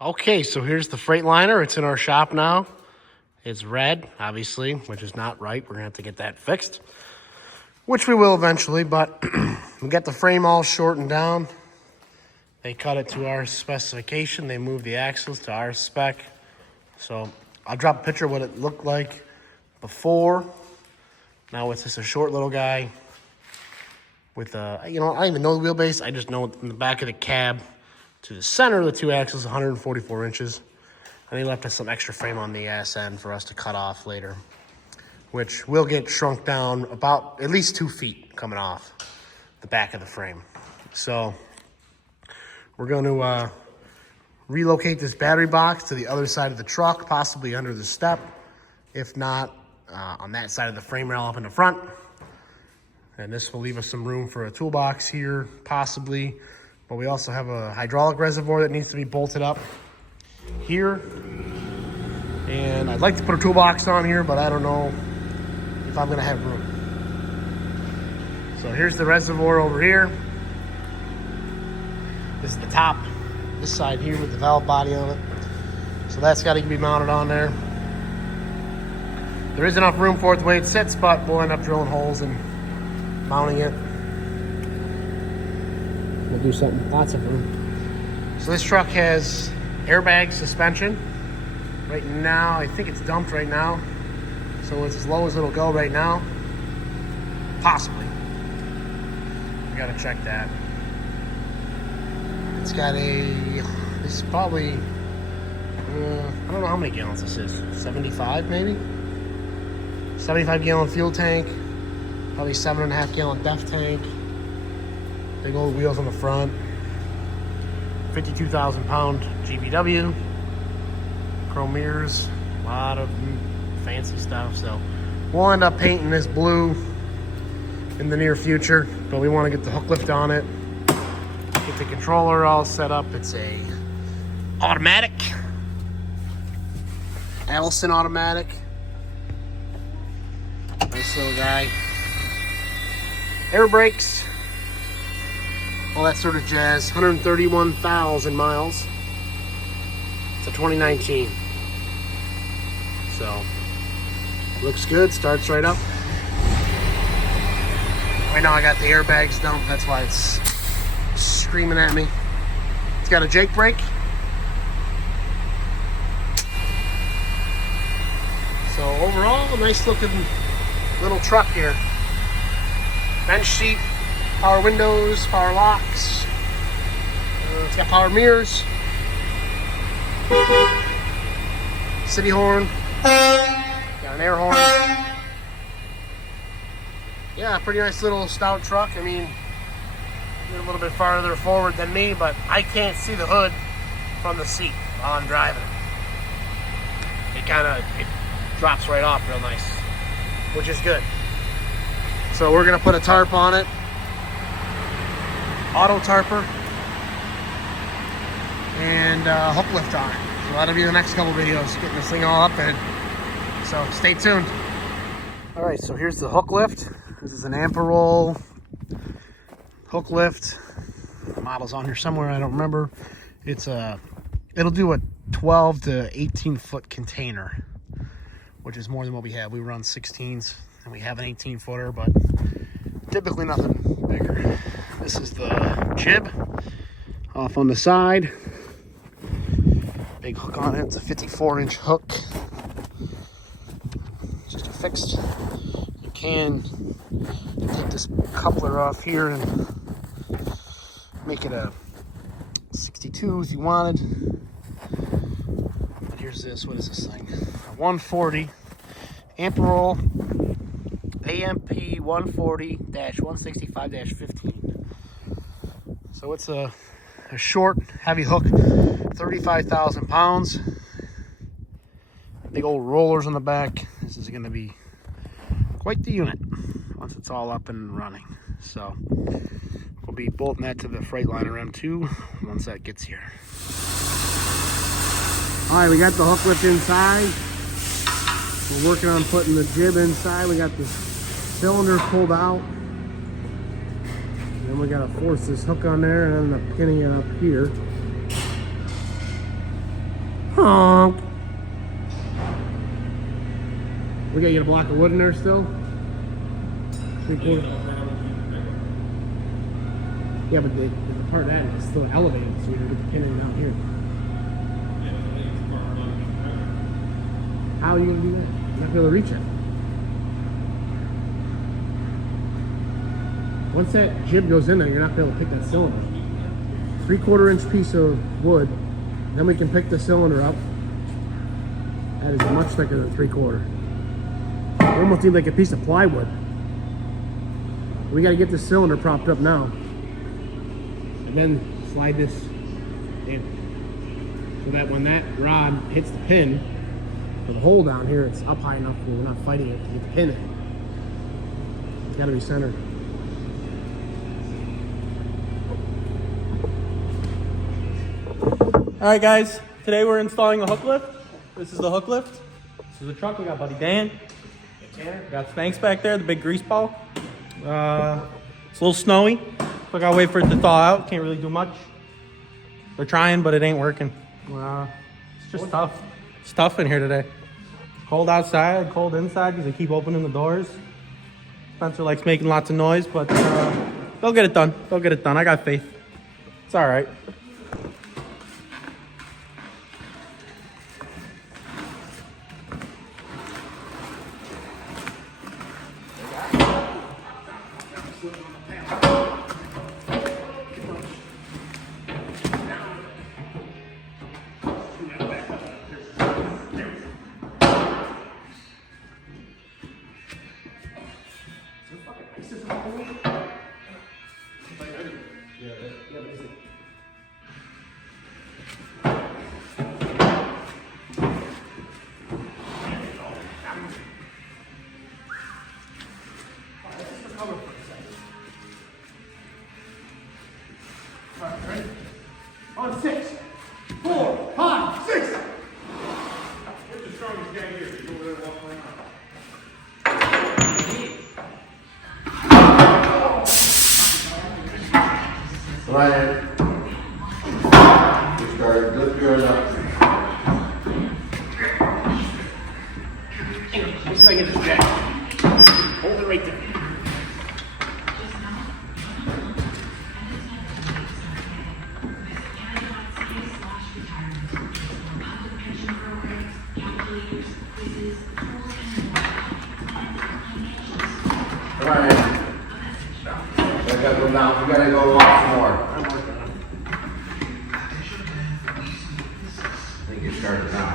Okay, so here's the Freightliner. It's in our shop now. It's red, obviously, which is not right. We're gonna have to get that fixed, which we will eventually, but we got the frame all shortened down. They cut it to our specification. They moved the axles to our spec. So I'll drop a picture of what it looked like before. Now it's just a short little guy with a, I don't even know the wheelbase. I just know in the back of the cab to the center of the two axles, 144 inches. And they left us some extra frame on the ass end for us to cut off later, which will get shrunk down about at least 2 feet coming off the back of the frame. So we're going to relocate this battery box to the other side of the truck, possibly under the step. If not, on that side of the frame rail up in the front. And this will leave us some room for a toolbox here, possibly. But we also have a hydraulic reservoir that needs to be bolted up here. And I'd like to put a toolbox on here, but I don't know if I'm gonna have room. So here's the reservoir over here. This is the top, this side here with the valve body on it. So that's gotta be mounted on there. There is enough room for it the way it sits, but we'll end up drilling holes and mounting it. We'll do something, lots of room. So this truck has airbag suspension. Right now, I think it's dumped right now. So it's as low as it'll go right now. Possibly. We gotta check that. It's got this is probably, I don't know how many gallons this is. 75 maybe? 75 gallon fuel tank. Probably 7.5 gallon def tank. Big old wheels on the front. 52,000 pound GVW. Chrome mirrors. A lot of fancy stuff. So we'll end up painting this blue in the near future. But we want to get the hook lift on it. Get the controller all set up. It's a automatic. Allison automatic. Nice little guy. Air brakes. All that sort of jazz. 131,000 miles. It's a 2019. So, looks good. Starts right up. Right now I got the airbags dumped. That's why it's screaming at me. It's got a Jake brake. So overall, a nice looking little truck here. Bench seat, power windows, power locks. It's got power mirrors. City horn. Got an air horn. Yeah, pretty nice little stout truck. I mean, a little bit farther forward than me, but I can't see the hood from the seat while I'm driving. It drops right off real nice, which is good. So we're gonna put a tarp on it, auto tarper, and hook lift on it. So that'll be the next couple videos, getting this thing all up in. So stay tuned. All right, so here's the hook lift. This is an Ampiroll hook lift. The model's on here somewhere, I don't remember. It'll do a 12 to 18 foot container, which is more than what we have. We run 16s and we have an 18 footer, but typically nothing bigger. This is the jib off on the side. Big hook on it. It's a 54-inch hook. Just a fixed. You can take this coupler off here and make it a 62 if you wanted. But here's this. What is this thing? A 140 Ampiroll AMP 140-165-15. So it's a short, heavy hook, 35,000 pounds. Big old rollers on the back. This is going to be quite the unit once it's all up and running. So we'll be bolting that to the Freightliner M2 once that gets here. All right, we got the hook lift inside. We're working on putting the jib inside. We got the cylinder pulled out. Then we got to force this hook on there and end up pinning it up here. Honk. We gotta get a block of wood in there still. 3/4. Yeah, but the part of that is still elevated, so you're gonna get the pin in down here. How are you gonna do that? You're not gonna be able to reach it. Once that jib goes in there, you're not gonna be able to pick that cylinder. 3/4 inch piece of wood, then we can pick the cylinder up. That is much thicker than 3/4. You almost need like a piece of plywood. We got to get this cylinder propped up now, and then slide this in, so that when that rod hits the pin, for the hole down here, it's up high enough where we're not fighting it to get the pin in. It's got to be centered. All right, guys. Today we're installing a hook lift. This is the hook lift. This is the truck. We got Buddy Dan. Got Spanx back there, the big grease ball. It's a little snowy. So I gotta wait for it to thaw out. Can't really do much. We're trying, but it ain't working. It's just tough. It's tough in here today. Cold outside, cold inside because they keep opening the doors. Spencer likes making lots of noise, but they'll get it done. They'll get it done. I got faith. It's all right. On 6, 4, 5, 6. What's the strongest guy here? You go over there and walk around. Ryan, you started, lift yours up. Let me see if I get this jack. Hold it right there. Ryan, I gotta go down, we gotta go lots more. I think it started now.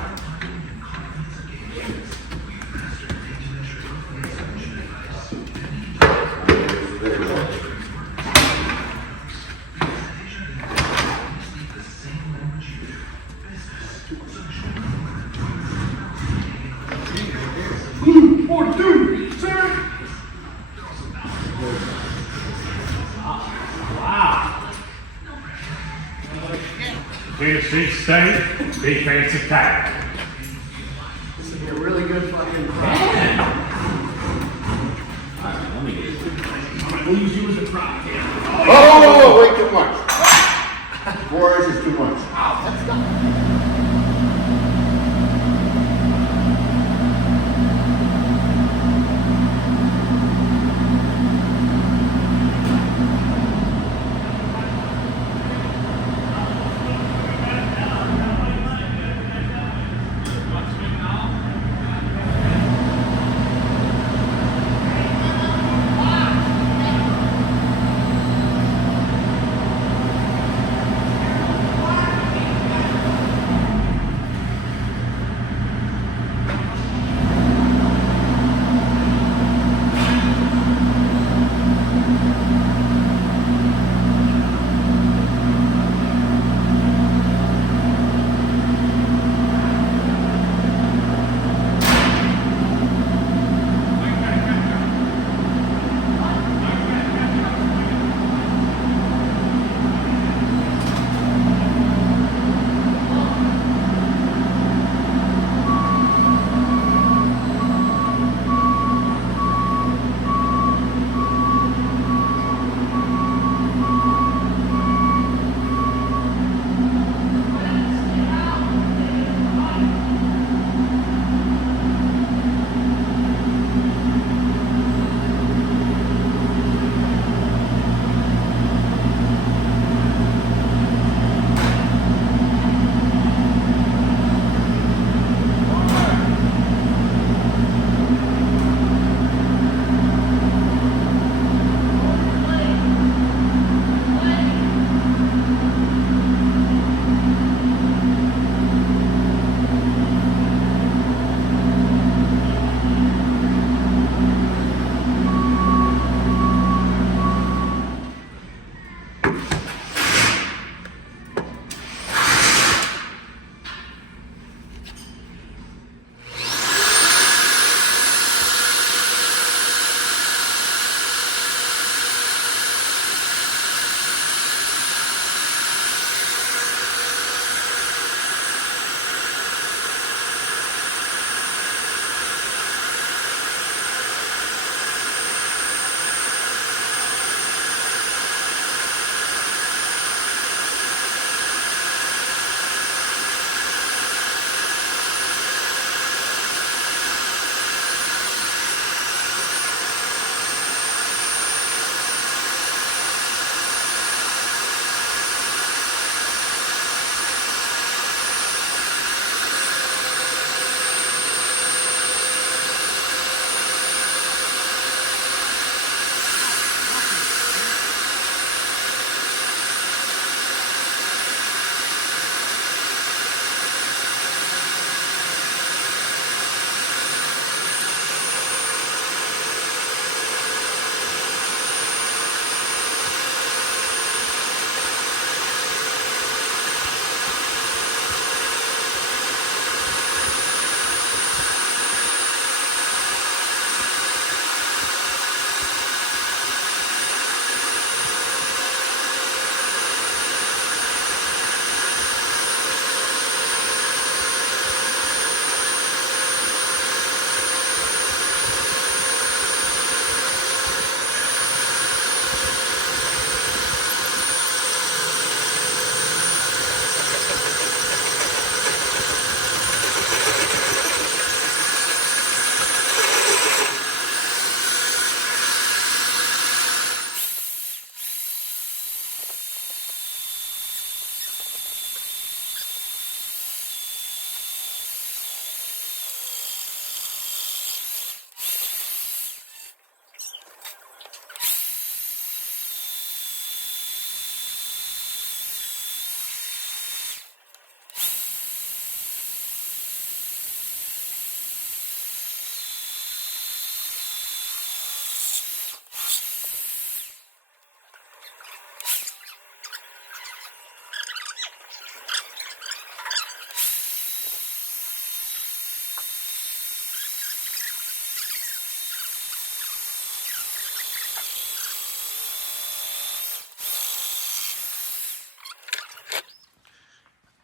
There you go. Big seat steady, big fancy tire. This would be a really good fucking We'll use you as a prop. Oh, way too much. 4 inches too much.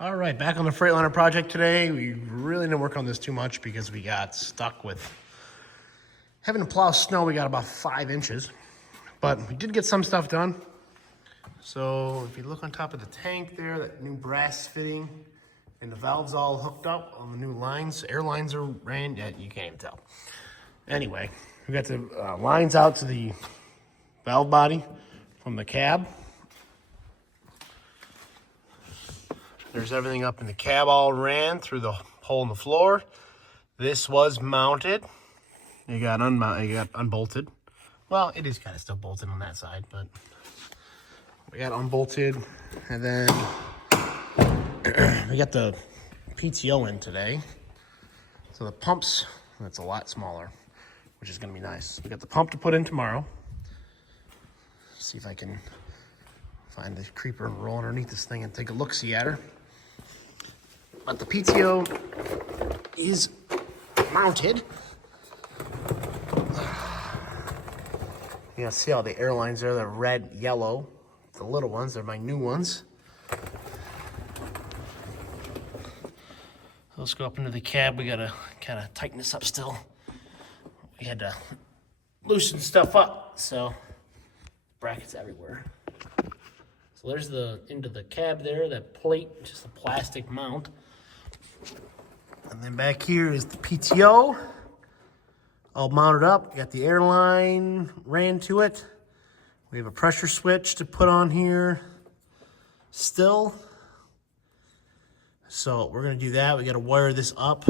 All right, back on the Freightliner project today. We really didn't work on this too much because we got stuck with having to plow snow. We got about 5 inches, but we did get some stuff done. So if you look on top of the tank there, that new brass fitting and the valves all hooked up on the new lines. Air lines are ran, yeah, you can't even tell. Anyway, we got the lines out to the valve body from the cab. There's everything up in the cab all ran through the hole in the floor. This was mounted. It got unbolted. Well, it is kind of still bolted on that side, but we got unbolted. And then we got the PTO in today. So the pumps, that's a lot smaller, which is gonna be nice. We got the pump to put in tomorrow. See if I can find the creeper and roll underneath this thing and take a look-see at her. But the PTO is mounted. You see all the airlines there, they're red, yellow. The little ones, they're my new ones. Let's go up into the cab. We gotta kind of tighten this up still. We had to loosen stuff up, so brackets everywhere. So there's the into the cab there, that plate, just a plastic mount. And then back here is the PTO, all mounted up. Got the airline ran to it. We have a pressure switch to put on here still. So we're gonna do that. We gotta wire this up.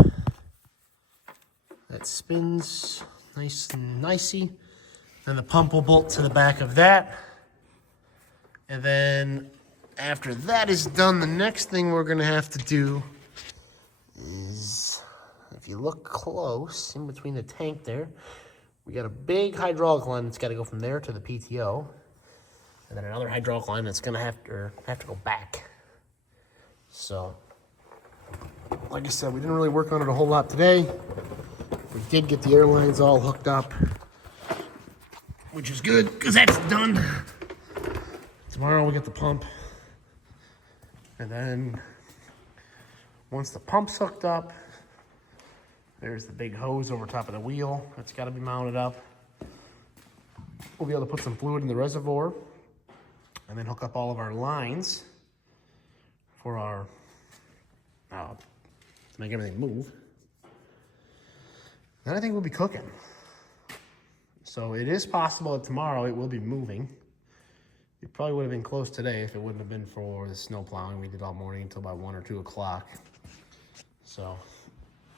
That spins nice and nicey. Then the pump will bolt to the back of that. And then after that is done, the next thing we're gonna have to do is, if you look close, in between the tank there, we got a big hydraulic line that's gotta go from there to the PTO. And then another hydraulic line that's gonna have to go back. So, like I said, we didn't really work on it a whole lot today. We did get the airlines all hooked up, which is good, because that's done. Tomorrow we'll get the pump. And then once the pump's hooked up, there's the big hose over top of the wheel. That's got to be mounted up. We'll be able to put some fluid in the reservoir and then hook up all of our lines for our, to make everything move. Then I think we'll be cooking. So it is possible that tomorrow it will be moving. It probably would have been close today if it wouldn't have been for the snow plowing we did all morning until about 1 or 2 o'clock. So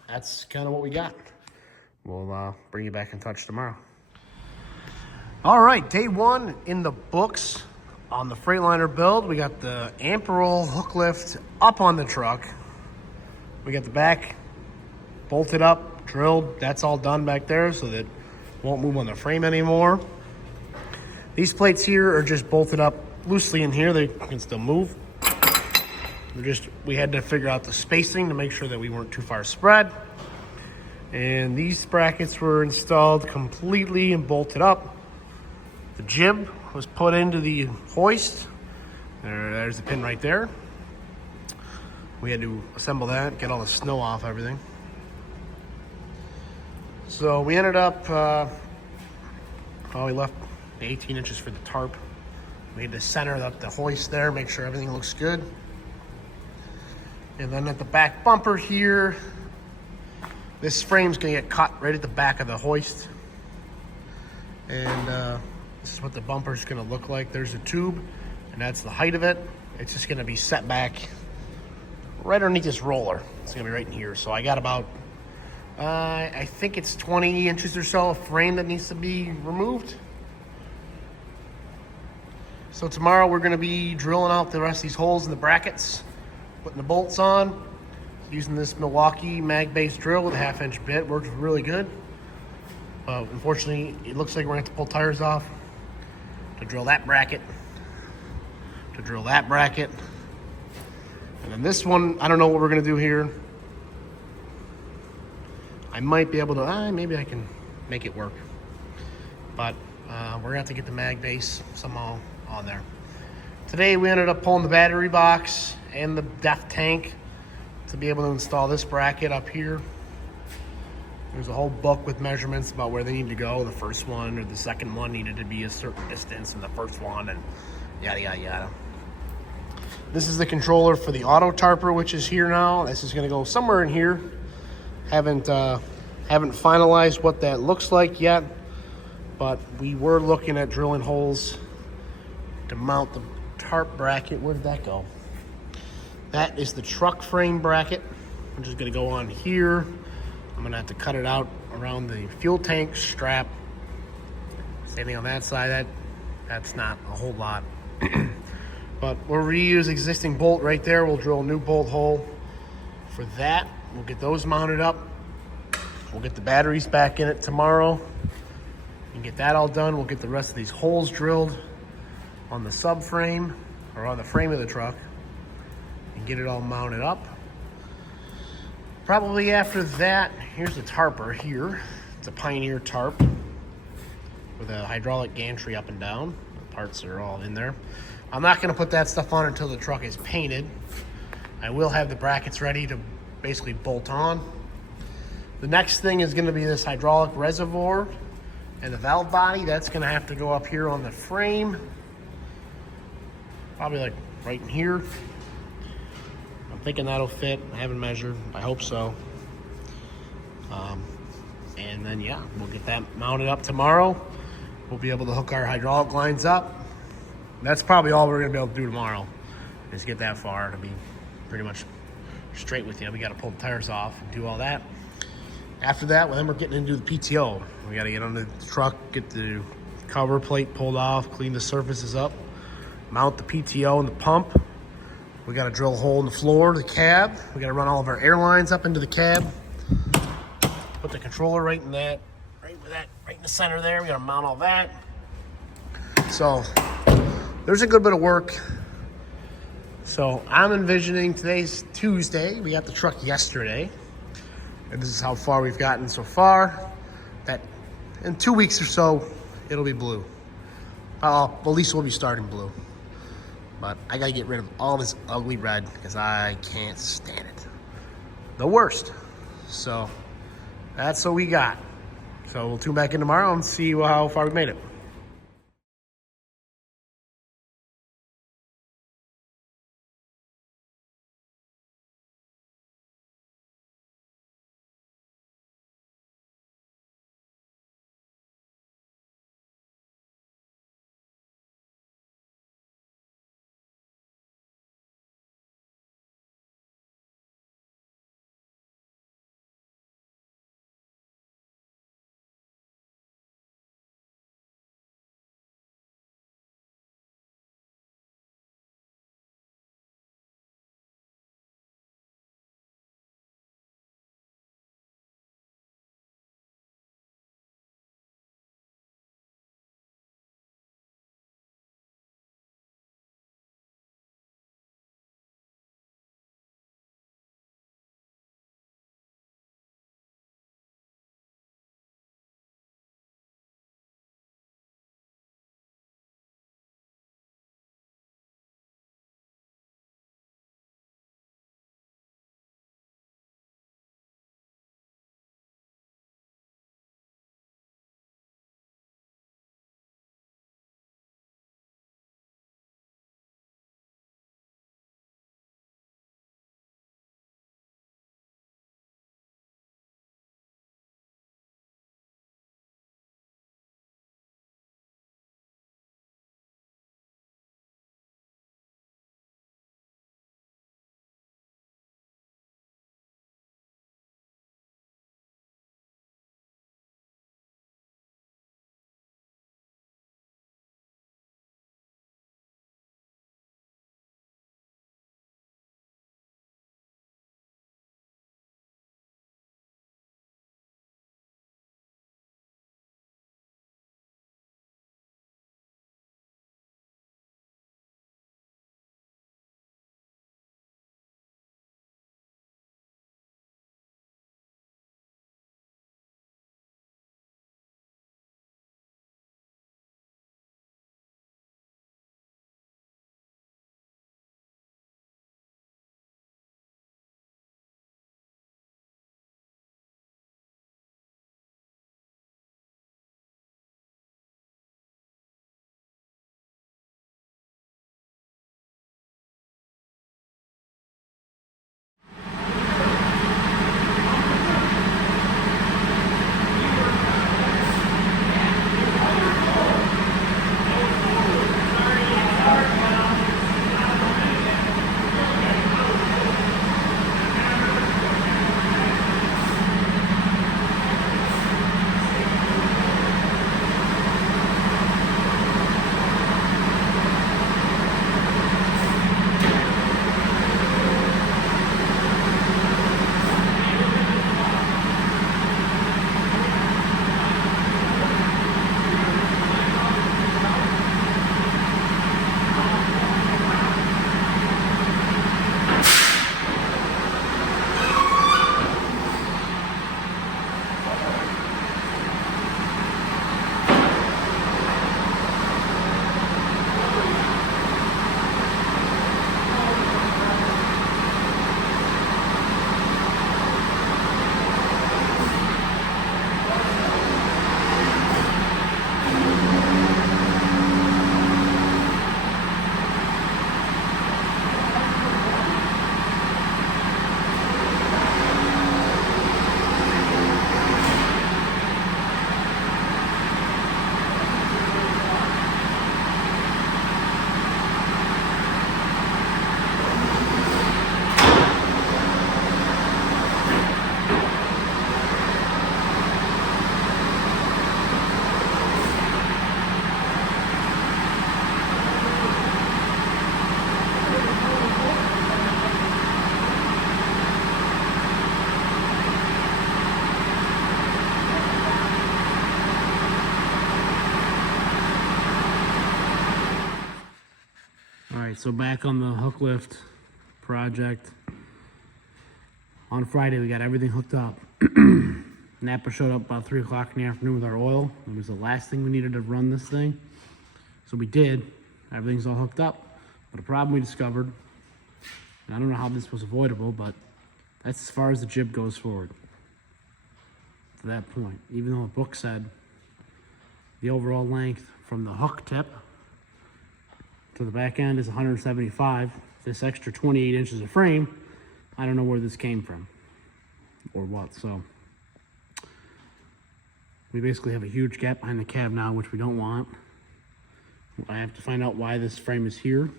that's kind of what we got. We'll bring you back in touch tomorrow. All right, day 1 in the books on the Freightliner build. We got the Ampiroll Hooklift up on the truck. We got the back bolted up, drilled. That's all done back there so that it won't move on the frame anymore. These plates here are just bolted up loosely in here. They can still move. We had to figure out the spacing to make sure that we weren't too far spread. And these brackets were installed completely and bolted up. The jib was put into the hoist. There's the pin right there. We had to assemble that, get all the snow off everything. So we ended up, we left 18 inches for the tarp. We had to center up the hoist there, make sure everything looks good. And then at the back bumper here, this frame's gonna get cut right at the back of the hoist. And this is what the bumper's gonna look like. There's a tube, and that's the height of it. It's just gonna be set back right underneath this roller. It's gonna be right in here. So I got about, I think it's 20 inches or so of frame that needs to be removed. So tomorrow we're gonna be drilling out the rest of these holes in the brackets, putting the bolts on, using this Milwaukee mag-based drill with a 1/2-inch bit. Works really good. Unfortunately, it looks like we're gonna have to pull tires off to drill that bracket, And then this one, I don't know what we're gonna do here. I might be able to, maybe I can make it work. But we're gonna have to get the mag base somehow on there. Today we ended up pulling the battery box and the depth tank to be able to install this bracket up here. There's a whole book with measurements about where they need to go. The first one or the second one needed to be a certain distance, and the first one, and yada, yada, yada. This is the controller for the auto tarper, which is here now. This is gonna go somewhere in here. Haven't finalized what that looks like yet, but we were looking at drilling holes to mount the tarp bracket. Where did that go? That is the truck frame bracket, which is gonna go on here. I'm gonna have to cut it out around the fuel tank strap. Same thing on that side. That's not a whole lot. But we'll reuse existing bolt right there. We'll drill a new bolt hole for that. We'll get those mounted up. We'll get the batteries back in it tomorrow and get that all done. We'll get the rest of these holes drilled on the subframe or on the frame of the truck and get it all mounted up. Probably after that, here's the tarper here. It's a Pioneer tarp with a hydraulic gantry up and down. The parts are all in there. I'm not gonna put that stuff on until the truck is painted. I will have the brackets ready to basically bolt on. The next thing is gonna be this hydraulic reservoir and the valve body. That's gonna have to go up here on the frame. Probably like right in here. I'm thinking that'll fit. I haven't measured. I hope so. And then, yeah, we'll get that mounted up tomorrow. We'll be able to hook our hydraulic lines up. That's probably all we're going to be able to do tomorrow, is get that far to be pretty much straight with you. We got to pull the tires off and do all that. After that, well, then we're getting into the PTO. We got to get on the truck, get the cover plate pulled off, clean the surfaces up, mount the PTO and the pump. We got to drill a hole in the floor, the cab. We got to run all of our air lines up into the cab. Put the controller right in that, right in the center there. We got to mount all that. So there's a good bit of work. So I'm envisioning today's Tuesday. We got the truck yesterday. And this is how far we've gotten so far. That in 2 weeks or so, it'll be blue. At least we'll be starting blue. But I gotta get rid of all this ugly red because I can't stand it. The worst. So that's what we got. So we'll tune back in tomorrow and see how far we made it. right, so back on the Hooklift project. On Friday, we got everything hooked up. Napa showed up about 3 o'clock in the afternoon with our oil. It was the last thing we needed to run this thing. So we did. Everything's all hooked up. But a problem we discovered, and I don't know how this was avoidable, but that's as far as the jib goes forward. To that point. Even though the book said the overall length from the hook tip to the back end is 175. This extra 28 inches of frame, I don't know where this came from or what. So we basically have a huge gap behind the cab now, which we don't want. I have to find out why this frame is here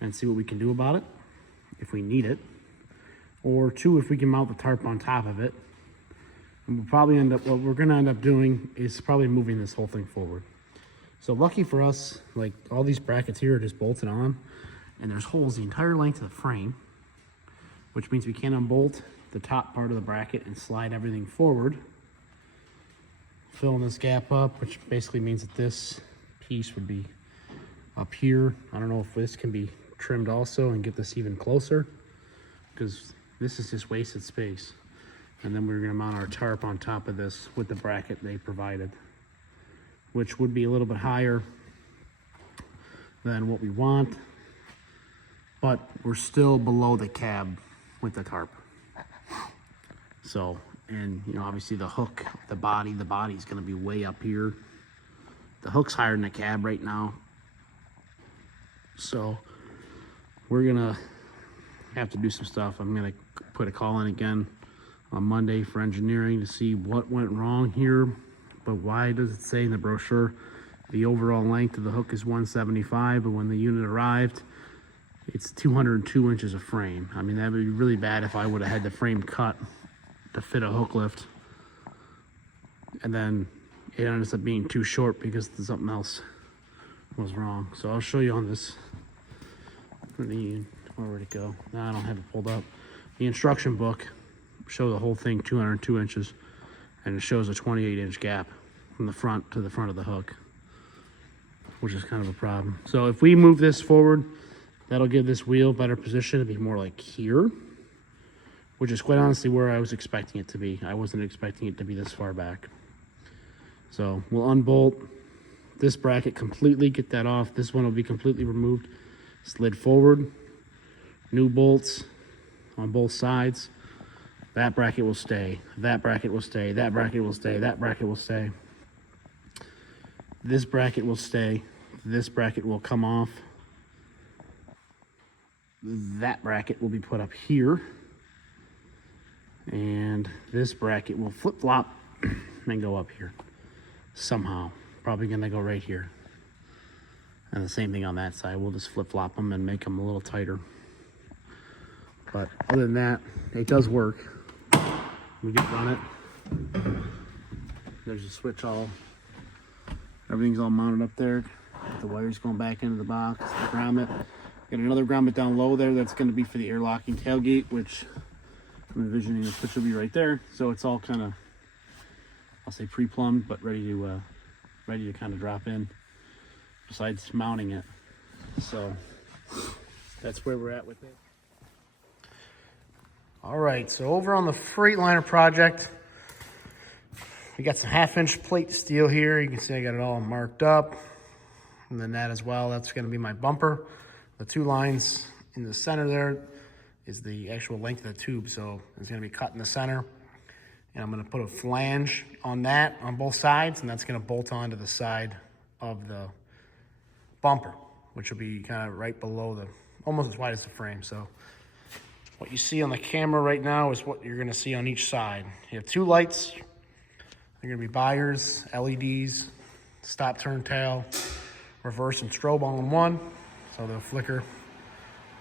and see what we can do about it, if we need it. Or two, if we can mount the tarp on top of it. And we'll probably end up, what we're gonna end up doing is probably moving this whole thing forward. So lucky for us, like all these brackets here are just bolted on, and there's holes the entire length of the frame, which means we can unbolt the top part of the bracket and slide everything forward, filling this gap up, which basically means that this piece would be up here. I don't know if this can be trimmed also and get this even closer, because this is just wasted space. And then we're gonna mount our tarp on top of this with the bracket they provided, which would be a little bit higher than what we want, but we're still below the cab with the tarp. So, and you know, obviously the hook, the body's gonna be way up here. The hook's higher than the cab right now. So we're gonna have to do some stuff. I'm gonna put a call in again on Monday for engineering to see what went wrong here. But why does it say in the brochure the overall length of the hook is 175, but when the unit arrived, it's 202 inches of frame? I mean, that would be really bad if I would have had the frame cut to fit a hook lift, and then it ends up being too short because something else was wrong. So I'll show you on this. Where would it go? No, I don't have it pulled up. The instruction book shows the whole thing 202 inches, and it shows a 28-inch gap from the front to the front of the hook, which is kind of a problem. So if we move this forward, that'll give this wheel better position to be more like here, which is quite honestly where I was expecting it to be. I wasn't expecting it to be this far back. So we'll unbolt this bracket completely, get that off. This one will be completely removed, slid forward, new bolts on both sides. That bracket will stay, that bracket will stay, that bracket will stay, that bracket will stay. This bracket will stay, this bracket will come off. That bracket will be put up here. And this bracket will flip-flop and go up here somehow. Probably gonna go right here. And the same thing on that side. We'll just flip-flop them and make them a little tighter. But other than that, it does work. We just run it. There's a switch everything's all mounted up there. The wires going back into the box, the grommet. Got another grommet down low there that's going to be for the air locking tailgate, which I'm envisioning the switch will be right there. So it's all kind of, I'll say pre-plumbed, but ready to kind of drop in, besides mounting it. So that's where we're at with it. All right, so over on the Freightliner project, we got some 1/2-inch plate steel here. You can see I got it all marked up. And then that as well, that's gonna be my bumper. The 2 lines in the center there is the actual length of the tube. So it's gonna be cut in the center. And I'm gonna put a flange on that on both sides, and that's gonna bolt onto the side of the bumper, which will be kind of right below almost as wide as the frame. So what you see on the camera right now is what you're gonna see on each side. You have 2 lights. They're gonna be buyers, LEDs, stop, turn, tail, reverse, and strobe all in one. So they'll flicker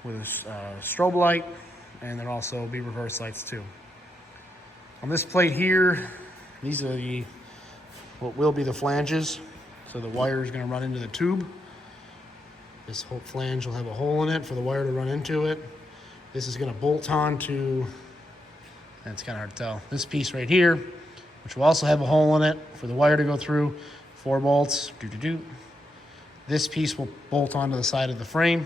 with a strobe light, and there'll also be reverse lights too. On this plate here, these are what will be the flanges. So the wire is gonna run into the tube. This whole flange will have a hole in it for the wire to run into it. This is gonna bolt on to, and it's kind of hard to tell, this piece right here, which will also have a hole in it for the wire to go through. 4 bolts, This piece will bolt onto the side of the frame.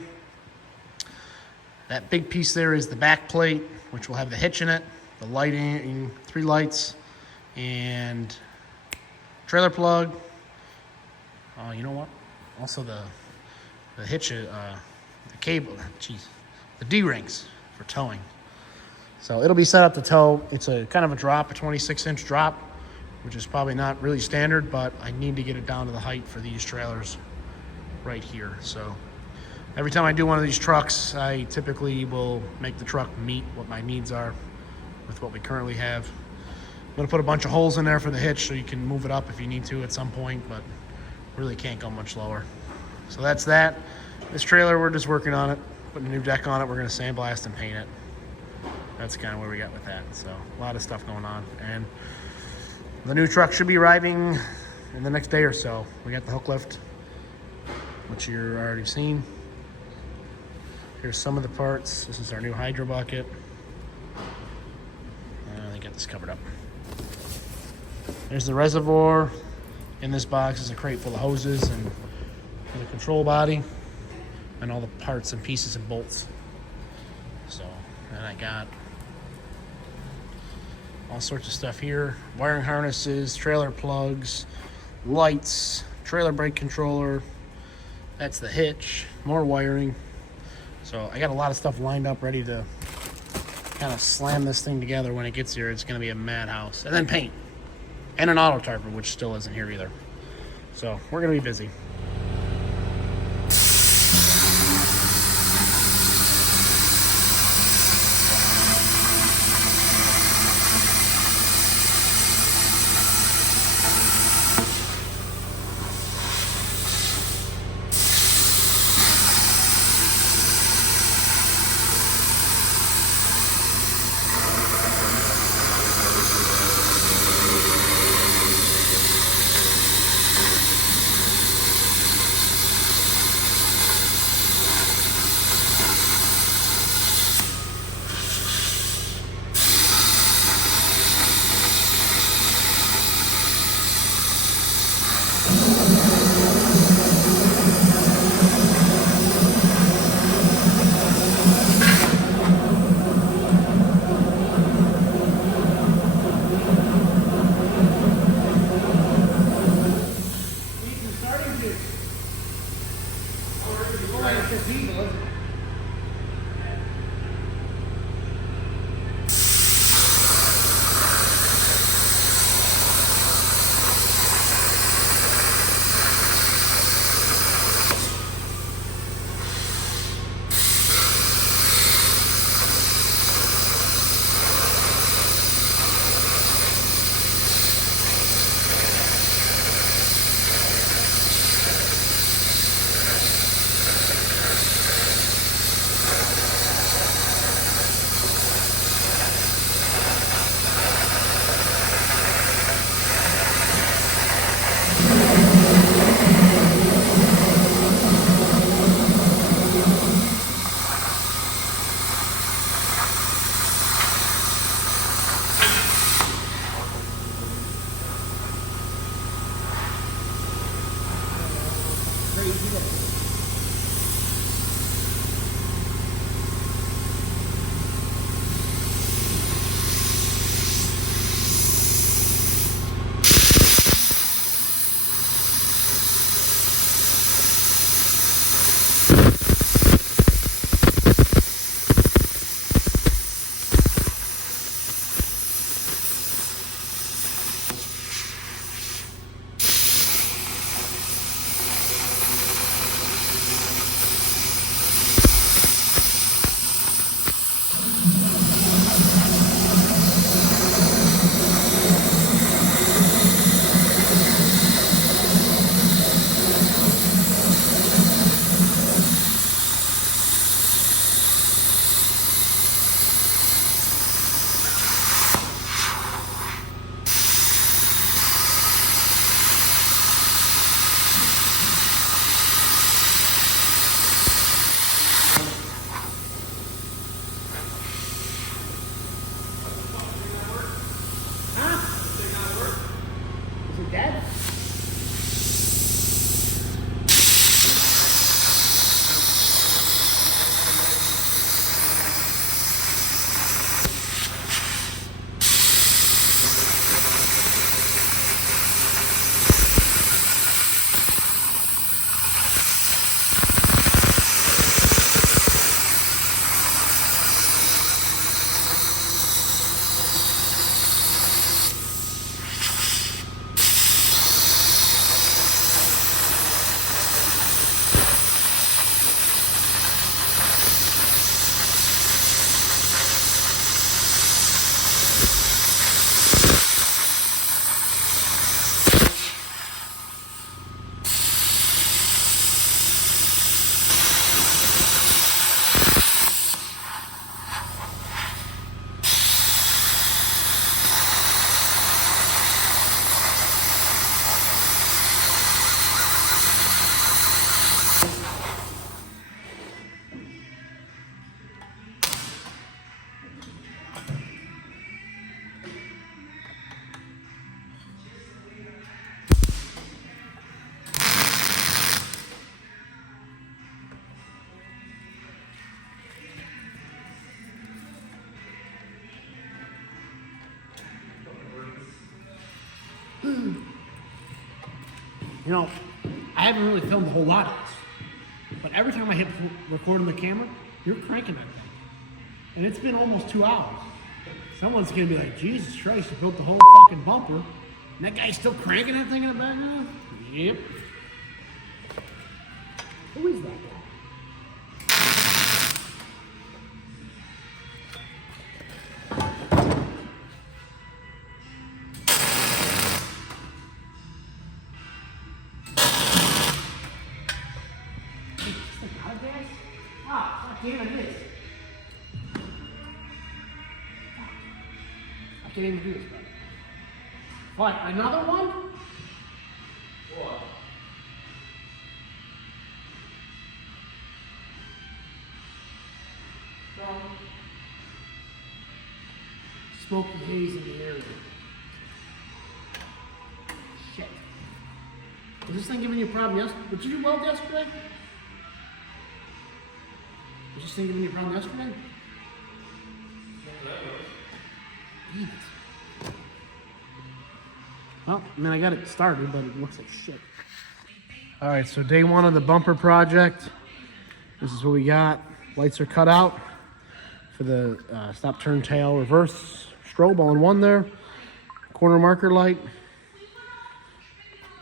That big piece there is the back plate, which will have the hitch in it, the lighting, 3 lights, and trailer plug. Oh, you know what? Also the hitch, the cable, jeez, the D-rings for towing. So it'll be set up to tow. It's a kind of a drop, a 26-inch drop, which is probably not really standard, but I need to get it down to the height for these trailers right here. So every time I do one of these trucks, I typically will make the truck meet what my needs are with what we currently have. I'm gonna put a bunch of holes in there for the hitch so you can move it up if you need to at some point, but really can't go much lower. So that's that. This trailer, we're just working on it, putting a new deck on it. We're gonna sandblast and paint it. That's kind of where we got with that. So a lot of stuff going on. And the new truck should be arriving in the next day or so. We got the Hooklift, which you're already seen. Here's some of the parts. This is our new hydro bucket. They got this covered up. There's the reservoir. In this box is a crate full of hoses and the control body and all the parts and pieces and bolts. So, and I got all sorts of stuff here. Wiring harnesses, trailer plugs, lights, trailer brake controller. That's the hitch, more wiring. So I got a lot of stuff lined up ready to kind of slam this thing together when it gets here. It's gonna be a madhouse. And then paint. And an auto tarper, which still isn't here either. So we're gonna be busy. You know, I haven't really filmed a whole lot of this, but every time I hit record on the camera, you're cranking that thing. And it's been almost 2 hours. Someone's gonna be like, Jesus Christ, you built the whole fucking bumper, and that guy's still cranking that thing in the background? Yep. Who is that guy? Damn, it is. I can't even do this, bro. What, another one? What? Smoke and haze in the area. Shit. Was this thing giving you a problem yesterday? Did you do weld yesterday? Was this thing giving you a problem yesterday? Damn it. Well, I mean, I got it started, but it looks like shit. All right, so day one of the bumper project. This is what we got. Lights are cut out for the stop, turn, tail, reverse strobe all in one there. Corner marker light.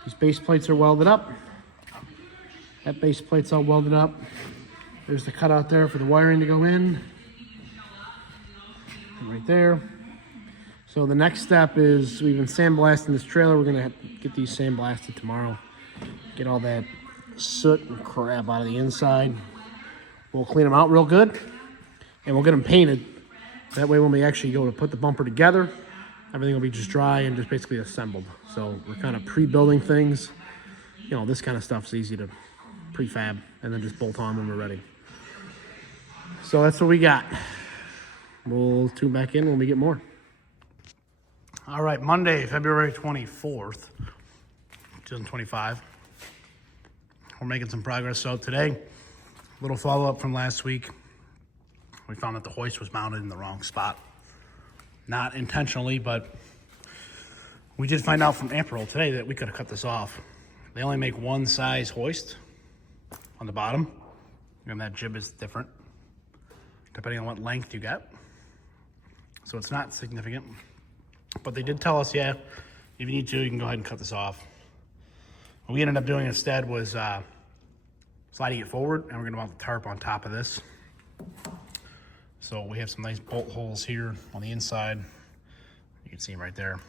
These base plates are welded up. That base plate's all welded up. There's the cutout there for the wiring to go in. Right there. So the next step is we've been sandblasting this trailer. We're gonna have to get these sandblasted tomorrow. Get all that soot and crap out of the inside. We'll clean them out real good and we'll get them painted. That way when we actually go to put the bumper together, everything will be just dry and just basically assembled. So we're kind of pre-building things. You know, this kind of stuff's easy to prefab and then just bolt on when we're ready. So that's what we got. We'll tune back in when we get more. All right, Monday, February 24th, 2025. We're making some progress. So today, a little follow-up from last week. We found that the hoist was mounted in the wrong spot. Not intentionally, but we did find out from Ampiroll today that we could have cut this off. They only make one size hoist on the bottom, and that jib is different depending on what length you get. So it's not significant. But they did tell us, yeah, if you need to, you can go ahead and cut this off. What we ended up doing instead was sliding it forward, and we're gonna mount the tarp on top of this. So we have some nice bolt holes here on the inside. You can see them right there.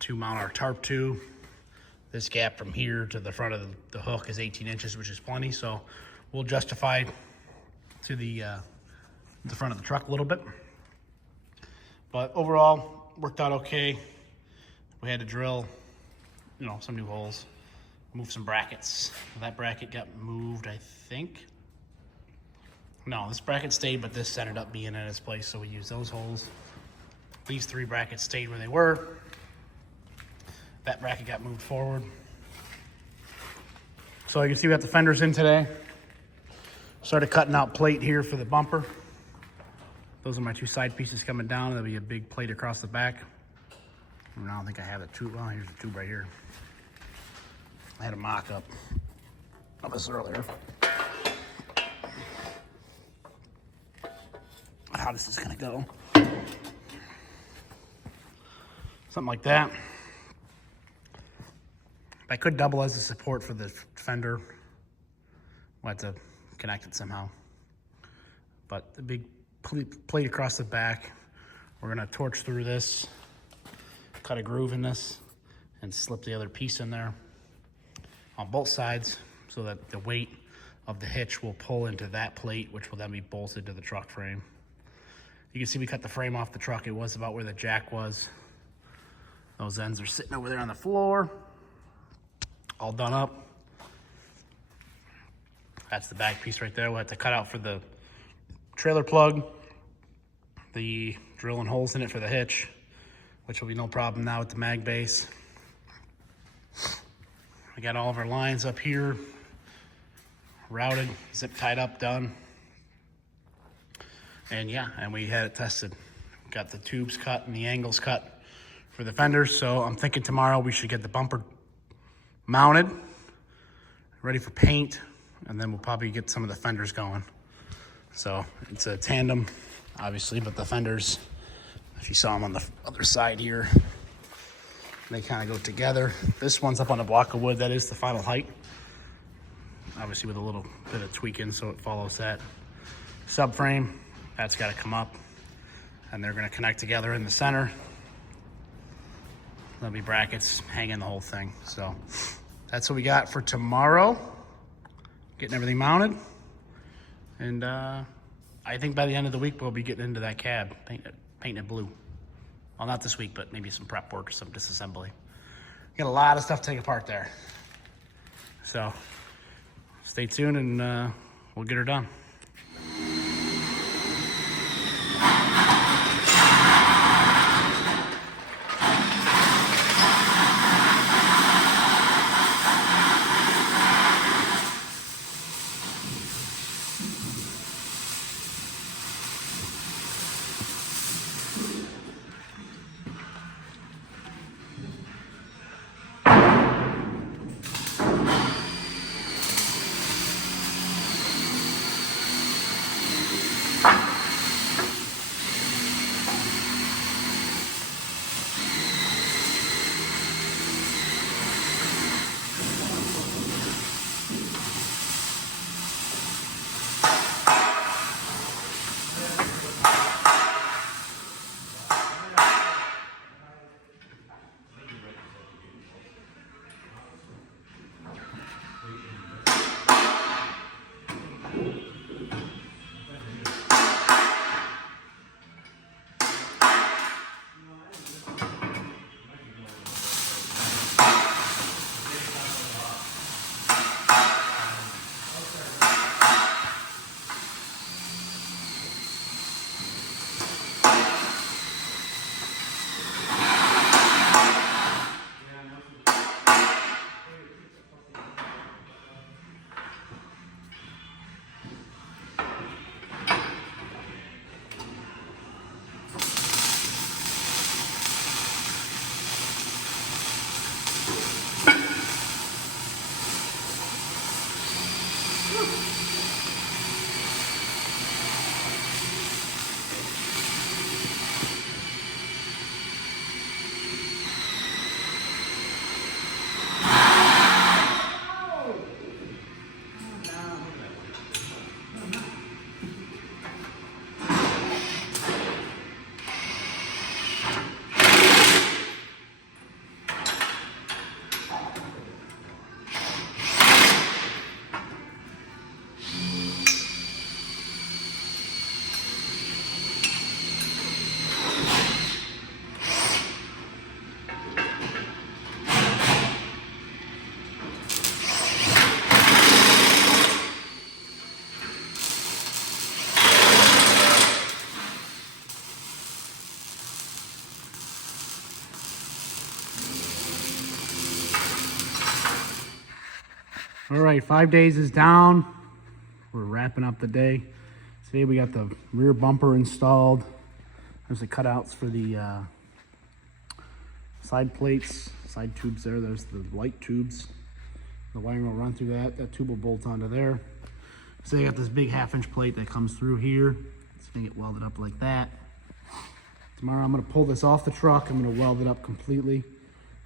To mount our tarp to. This gap from here to the front of the hook is 18 inches, which is plenty. So we'll justify to the front of the truck a little bit. But overall, worked out okay. We had to drill, you know, some new holes, move some brackets. That bracket got moved, I think. No, this bracket stayed, but this ended up being in its place, so we used those holes. These three brackets stayed where they were. That bracket got moved forward. So you can see we got the fenders in today. Started cutting out plate here for the bumper. Those are my two side pieces coming down. There'll be a big plate across the back. And I don't think I have the tube. Well, here's the tube right here. I had a mock-up of this earlier. How this is gonna go. Something like that. I could double as a support for the fender. We'll have to connect it somehow. But the big plate across the back, we're gonna torch through this, cut a groove in this, and slip the other piece in there on both sides so that the weight of the hitch will pull into that plate, which will then be bolted to the truck frame. You can see we cut the frame off the truck. It was about where the jack was. Those ends are sitting over there on the floor, all done up. That's the back piece right there. We'll have to cut out for the trailer plug, the drilling holes in it for the hitch, which will be no problem now with the mag base. We got all of our lines up here, routed, zip tied up, done. And yeah, and we had it tested. Got the tubes cut and the angles cut for the fenders. So I'm thinking tomorrow we should get the bumper mounted, ready for paint, and then we'll probably get some of the fenders going. So it's a tandem, obviously, but the fenders, if you saw them on the other side here, they kind of go together. This one's up on a block of wood. That is the final height, obviously with a little bit of tweaking so it follows that. Subframe, that's got to come up, and they're going to connect together in the center. There'll be brackets hanging the whole thing. So that's what we got for tomorrow. Getting everything mounted. And I think by the end of the week, we'll be getting into that cab, painting it blue. Well, not this week, but maybe some prep work or some disassembly. Got a lot of stuff to take apart there. So stay tuned and we'll get her done. All right, 5 days is down. We're wrapping up the day. Today we got the rear bumper installed. There's the cutouts for the side plates, side tubes there. There's the light tubes. The wiring will run through that. That tube will bolt onto there. So you got this big 1/2-inch plate that comes through here. It's gonna get welded up like that. Tomorrow I'm gonna pull this off the truck. I'm gonna weld it up completely.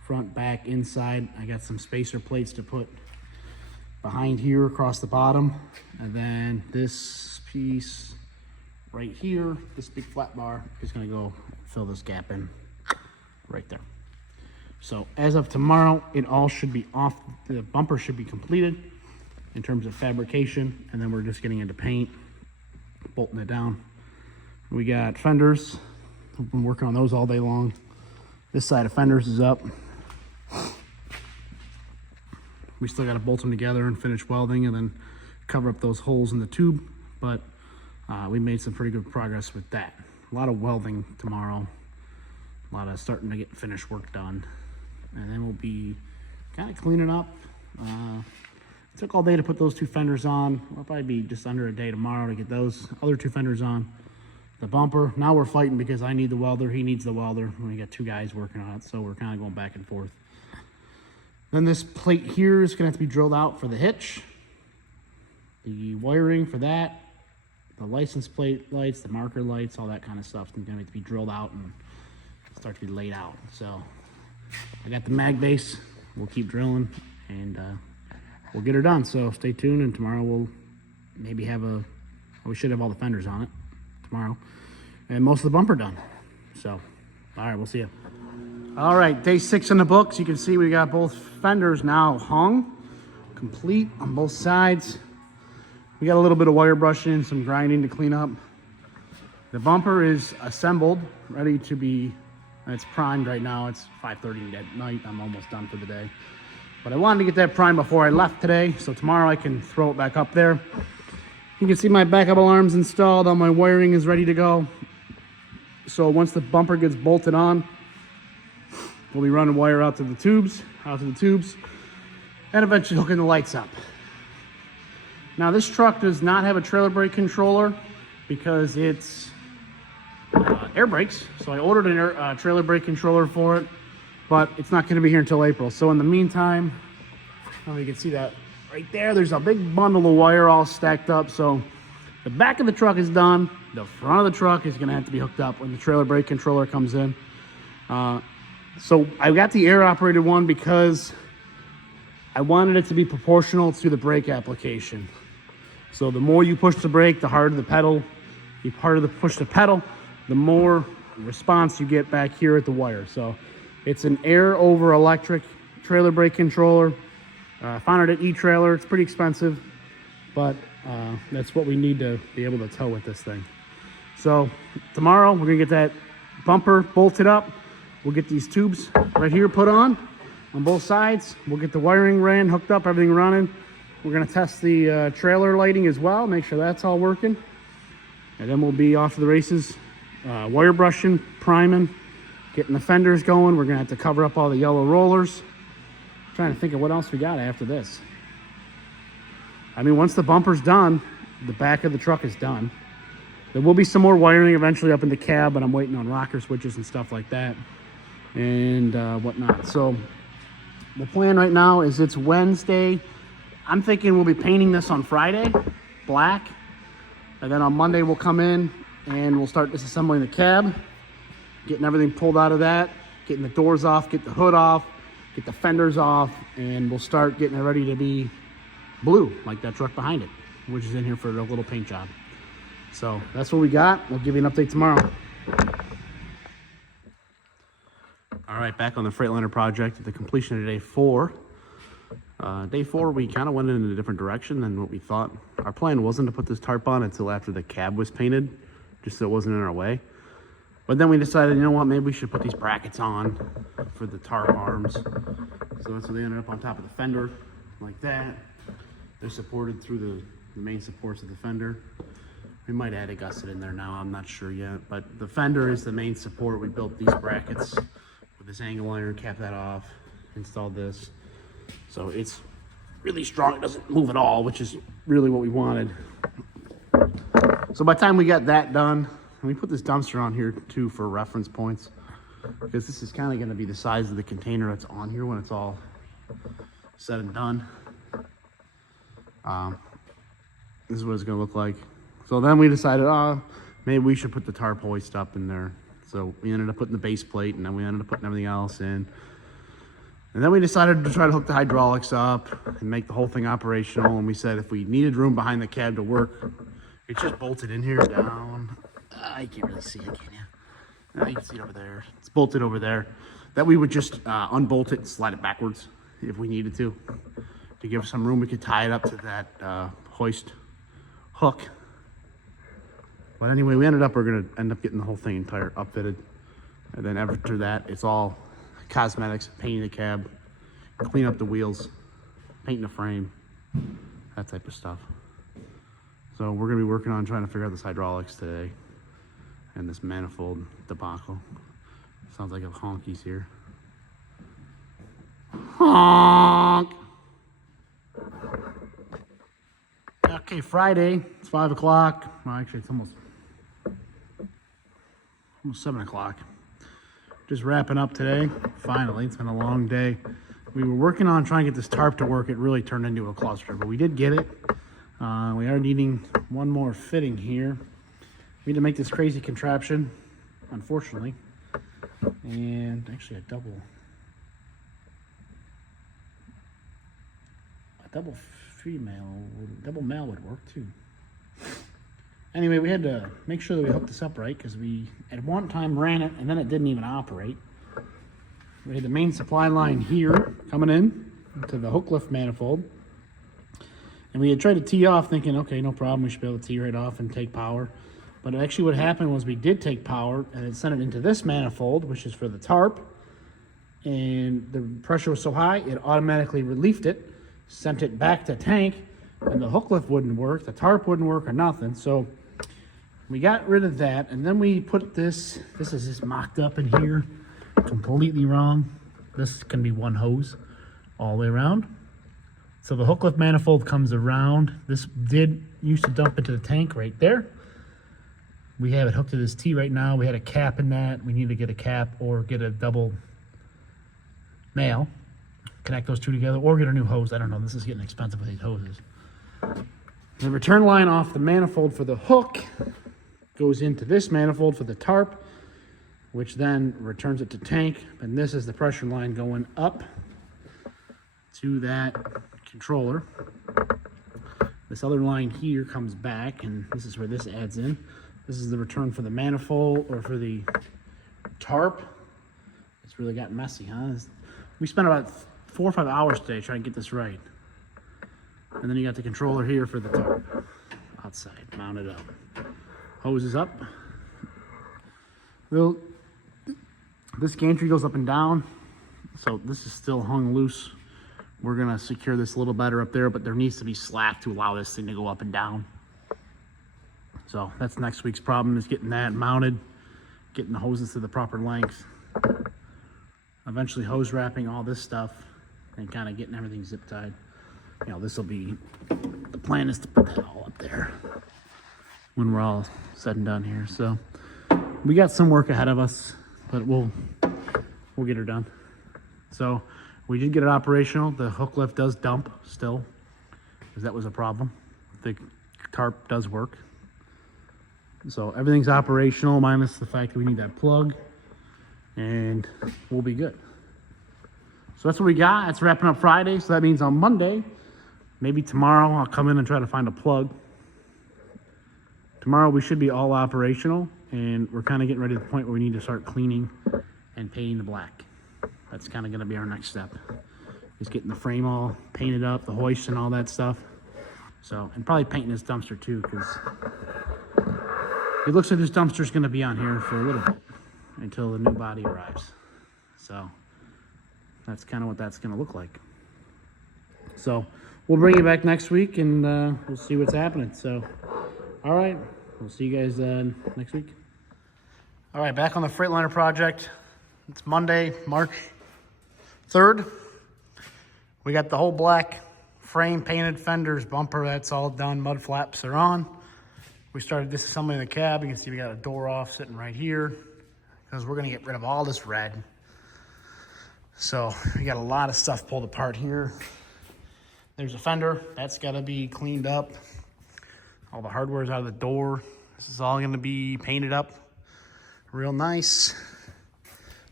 Front, back, inside. I got some spacer plates to put behind here across the bottom. And then this piece right here, this big flat bar, is gonna go fill this gap in right there. So as of tomorrow, it all should be off. The bumper should be completed in terms of fabrication, and then we're just getting into paint, bolting it down. We got fenders. We've been working on those all day long. This side of fenders is up. We still got to bolt them together and finish welding and then cover up those holes in the tube, but we made some pretty good progress with that. A lot of welding tomorrow, a lot of starting to get finished work done, and then we'll be kind of cleaning up. It took all day to put those two fenders on. It'll probably be just under a day tomorrow to get those other two fenders on, the bumper. Now we're fighting because I need the welder, he needs the welder. We got 2 guys working on it, so we're kind of going back and forth. Then this plate here is going to have to be drilled out for the hitch. The wiring for that, the license plate lights, the marker lights, all that kind of stuff is going to have to be drilled out and start to be laid out. So I got the mag base. We'll keep drilling and we'll get her done. So stay tuned, and tomorrow we'll maybe have we should have all the fenders on it tomorrow and most of the bumper done. So all right, we'll see you. All right, day 6 in the books. You can see we got both fenders now hung complete on both sides. We got a little bit of wire brushing, some grinding to clean up. The bumper is assembled, ready to be, it's primed right now. It's 5:30 at night. I'm almost done for the day. But I wanted to get that primed before I left today, so tomorrow I can throw it back up there. You can see my backup alarm's installed. All my wiring is ready to go. So once the bumper gets bolted on, we'll be running wire out to the tubes, and eventually hooking the lights up. Now this truck does not have a trailer brake controller because it's air brakes. So I ordered a trailer brake controller for it, but it's not going to be here until April. So in the meantime, I don't know if you can see that right there. There's a big bundle of wire all stacked up. So the back of the truck is done. The front of the truck is going to have to be hooked up when the trailer brake controller comes in. So I got the air operated one because I wanted it to be proportional to the brake application. So the more you push the brake, the harder the pedal. The harder to push the pedal, the more response you get back here at the wire. So it's an air over electric trailer brake controller. I found it at E-Trailer. It's pretty expensive, but that's what we need to be able to tow with this thing. So tomorrow we're gonna get that bumper bolted up. We'll get these tubes right here put on both sides. We'll get the wiring ran, hooked up, everything running. We're gonna test the trailer lighting as well, make sure that's all working. And then we'll be off to the races, wire brushing, priming, getting the fenders going. We're gonna have to cover up all the yellow rollers. I'm trying to think of what else we got after this. I mean, once the bumper's done, the back of the truck is done. There will be some more wiring eventually up in the cab, but I'm waiting on rocker switches and stuff like that and whatnot. So the plan right now is it's Wednesday. I'm thinking we'll be painting this on Friday, black. And then on Monday we'll come in and we'll start disassembling the cab, getting everything pulled out of that, getting the doors off, get the hood off, get the fenders off, and we'll start getting it ready to be blue, like that truck behind it, which is in here for a little paint job. So that's what we got. We'll give you an update tomorrow. All right, back on the Freightliner project at the completion of day 4. Day 4, we kind of went in a different direction than what we thought. Our plan wasn't to put this tarp on until after the cab was painted, just so it wasn't in our way. But then we decided, you know what, maybe we should put these brackets on for the tarp arms. So that's what they ended up on top of the fender, like that. They're supported through the main supports of the fender. We might add a gusset in there now, I'm not sure yet. But the fender is the main support. We built these brackets with this angle iron, capped that off, installed this. So it's really strong, it doesn't move at all, which is really what we wanted. So by the time we got that done, and we put this dumpster on here too for reference points, because this is kind of going to be the size of the container that's on here when it's all said and done. This is what it's going to look like. So then we decided, maybe we should put the tarp hoist up in there. So we ended up putting the base plate, and then we ended up putting everything else in. And then we decided to try to hook the hydraulics up and make the whole thing operational. And we said if we needed room behind the cab to work, it's just bolted in here down. You can't really see it, can you? You can see it over there. It's bolted over there. That we would just unbolt it and slide it backwards if we needed to give some room. We could tie it up to that hoist hook. But anyway, we're gonna end up getting the whole thing entire upfitted. And then after that, it's all cosmetics, painting the cab, clean up the wheels, painting the frame, that type of stuff. So we're gonna be working on trying to figure out this hydraulics today and this manifold debacle. Sounds like a honkies here. Honk! Okay, Friday, it's 5 o'clock. Well, actually it's almost almost 7 o'clock. Just wrapping up today. Finally, it's been a long day. We were working on trying to get this tarp to work. It really turned into a cluster, but we did get it. We are needing one more fitting here. We need to make this crazy contraption, unfortunately. And actually a double double male would work too. Anyway, we had to make sure that we hooked this up right because we at one time ran it and then it didn't even operate. We had the main supply line here coming in to the Hooklift manifold. And we had tried to tee off thinking, okay, no problem, we should be able to tee right off and take power. But actually what happened was we did take power and it sent it into this manifold, which is for the tarp. And the pressure was so high, it automatically relieved it, sent it back to tank, and the Hooklift wouldn't work, the tarp wouldn't work or nothing. So we got rid of that, and then we put this is just mocked up in here, completely wrong. This can be one hose all the way around. So the Hooklift manifold comes around. This used to dump into the tank right there. We have it hooked to this T right now. We had a cap in that. We need to get a cap or get a double male, connect those two together, or get a new hose. I don't know. This is getting expensive with these hoses. The return line off the manifold for the hook goes into this manifold for the tarp, which then returns it to tank. And this is the pressure line going up to that controller. This other line here comes back, and this is where this adds in. This is the return for the manifold or for the tarp. It's really got messy, huh? We spent about 4 or 5 hours today trying to get this right. And then you got the controller here for the tarp outside, mounted up. Hose is up. Well, this gantry goes up and down, so this is still hung loose. We're gonna secure this a little better up there, but there needs to be slack to allow this thing to go up and down. So that's next week's problem, is getting that mounted, getting the hoses to the proper length, eventually hose wrapping all this stuff, and kind of getting everything zip tied. You know, this will be, the plan is to put that all up there when we're all said and done here. So we got some work ahead of us, but we'll get her done. So we did get it operational. The Hooklift does dump still, because that was a problem. The tarp does work. So everything's operational, minus the fact that we need that plug, and we'll be good. So that's what we got. That's wrapping up Friday. So that means on Monday, maybe tomorrow, I'll come in and try to find a plug. Tomorrow we should be all operational, and we're kind of getting ready to the point where we need to start cleaning and painting the black. That's kind of going to be our next step, is getting the frame all painted up, the hoist and all that stuff. So, and probably painting this dumpster too, because it looks like this dumpster's going to be on here for a little bit until the new body arrives. So that's kind of what that's going to look like. So we'll bring you back next week, and we'll see what's happening. So, all right, we'll see you guys next week. All right, back on the Freightliner project. It's Monday, March 3rd. We got the whole black frame painted, fenders, bumper, that's all done. Mud flaps are on. We started disassembling the cab. You can see we got a door off sitting right here, because we're gonna get rid of all this red. So we got a lot of stuff pulled apart here. There's a fender, that's gotta be cleaned up. All the hardware's out of the door. This is all gonna be painted up real nice.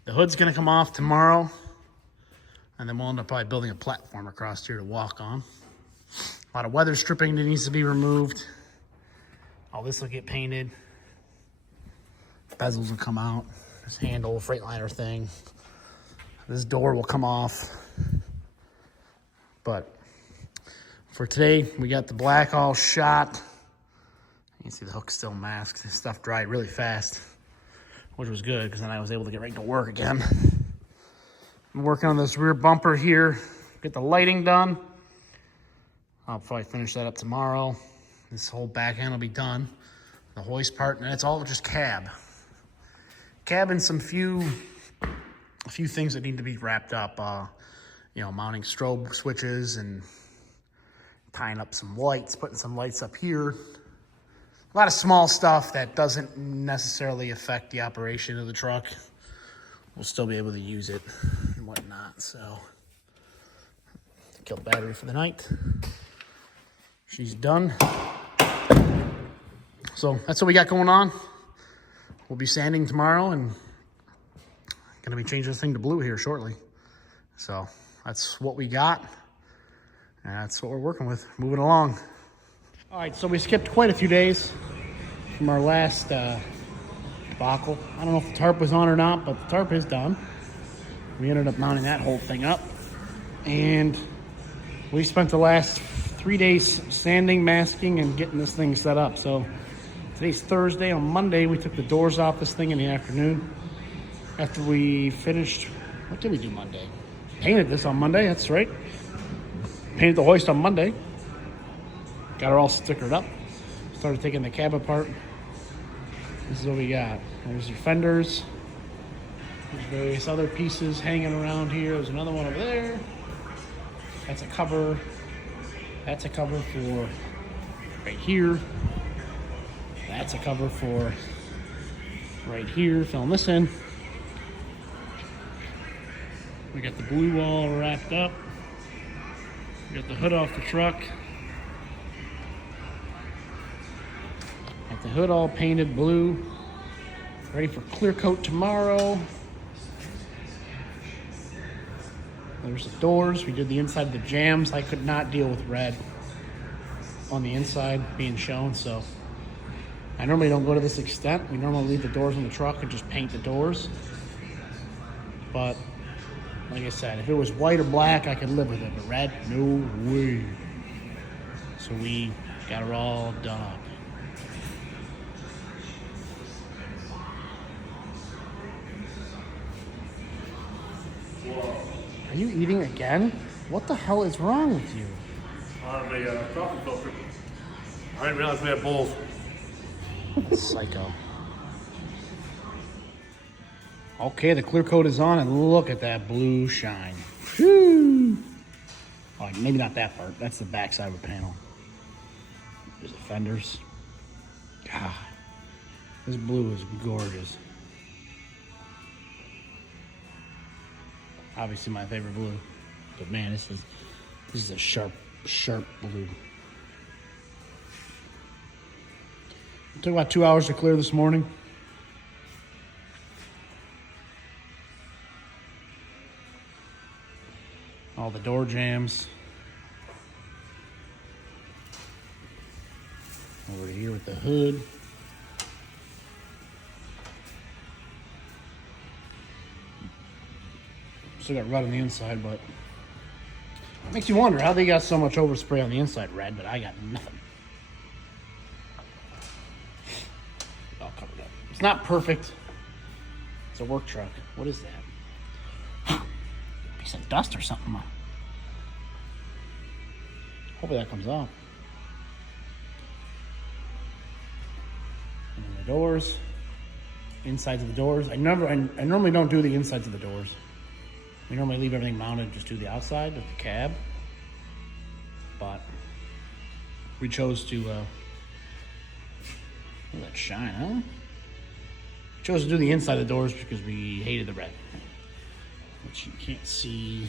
The hood's gonna come off tomorrow, and then we'll end up probably building a platform across here to walk on. A lot of weather stripping that needs to be removed. All this will get painted. Bezels will come out. This handle, Freightliner thing. This door will come off. But for today, we got the black all shot. You can see the hook's still masked. This stuff dried really fast, which was good, because then I was able to get right to work again. I'm working on this rear bumper here, get the lighting done. I'll probably finish that up tomorrow. This whole back end will be done. The hoist part, and it's all just cab. Cab and a few things that need to be wrapped up. You know, mounting strobe switches and tying up some lights, putting some lights up here. a lot of small stuff that doesn't necessarily affect the operation of the truck. We'll still be able to use it and whatnot. So, kill the battery for the night. She's done. So that's what we got going on. We'll be sanding tomorrow and gonna be changing this thing to blue here shortly. So that's what we got. And that's what we're working with, moving along. All right, so we skipped quite a few days from our last debacle. I don't know if the tarp was on or not, but the tarp is done. We ended up mounting that whole thing up. And we spent the last 3 days sanding, masking, and getting this thing set up. So today's Thursday. On Monday, we took the doors off this thing in the afternoon. After we finished, what did we do Monday? Painted this on Monday, that's right. Painted the hoist on Monday. Got her all stickered up. Started taking the cab apart. This is what we got. There's your fenders. There's various other pieces hanging around here. There's another one over there. That's a cover. That's a cover for right here. That's a cover for right here. Filling this in. We got the blue all wrapped up. We got the hood off the truck. Got the hood all painted blue. Ready for clear coat tomorrow. There's the doors. We did the inside of the jambs. I could not deal with red on the inside being shown, so I normally don't go to this extent. We normally leave the doors on the truck and just paint the doors. But like I said, if it was white or black, I could live with it, but red, no way. So we got her all done up. Are you eating again? What the hell is wrong with you? The coffee filter. I didn't realize we had bowls. Psycho. Okay, the clear coat is on, and look at that blue shine. Woo! Oh, maybe not that part. That's the backside of the panel. There's the fenders. God, this blue is gorgeous. Obviously my favorite blue. But man, this is a sharp blue. It took about 2 hours to clear this morning. All the door jambs. Over here with the hood. Still got red on the inside, but it makes you wonder how they got so much overspray on the inside red, but I got nothing. All covered up. It's not perfect. It's a work truck. What is that? Piece of dust or something. Hopefully that comes off. And then the doors. Insides of the doors. I normally don't do the insides of the doors. We normally leave everything mounted, just do the outside of the cab. But we chose to, look at that shine, huh? We chose to do the inside of the doors because we hated the red. Which you can't see.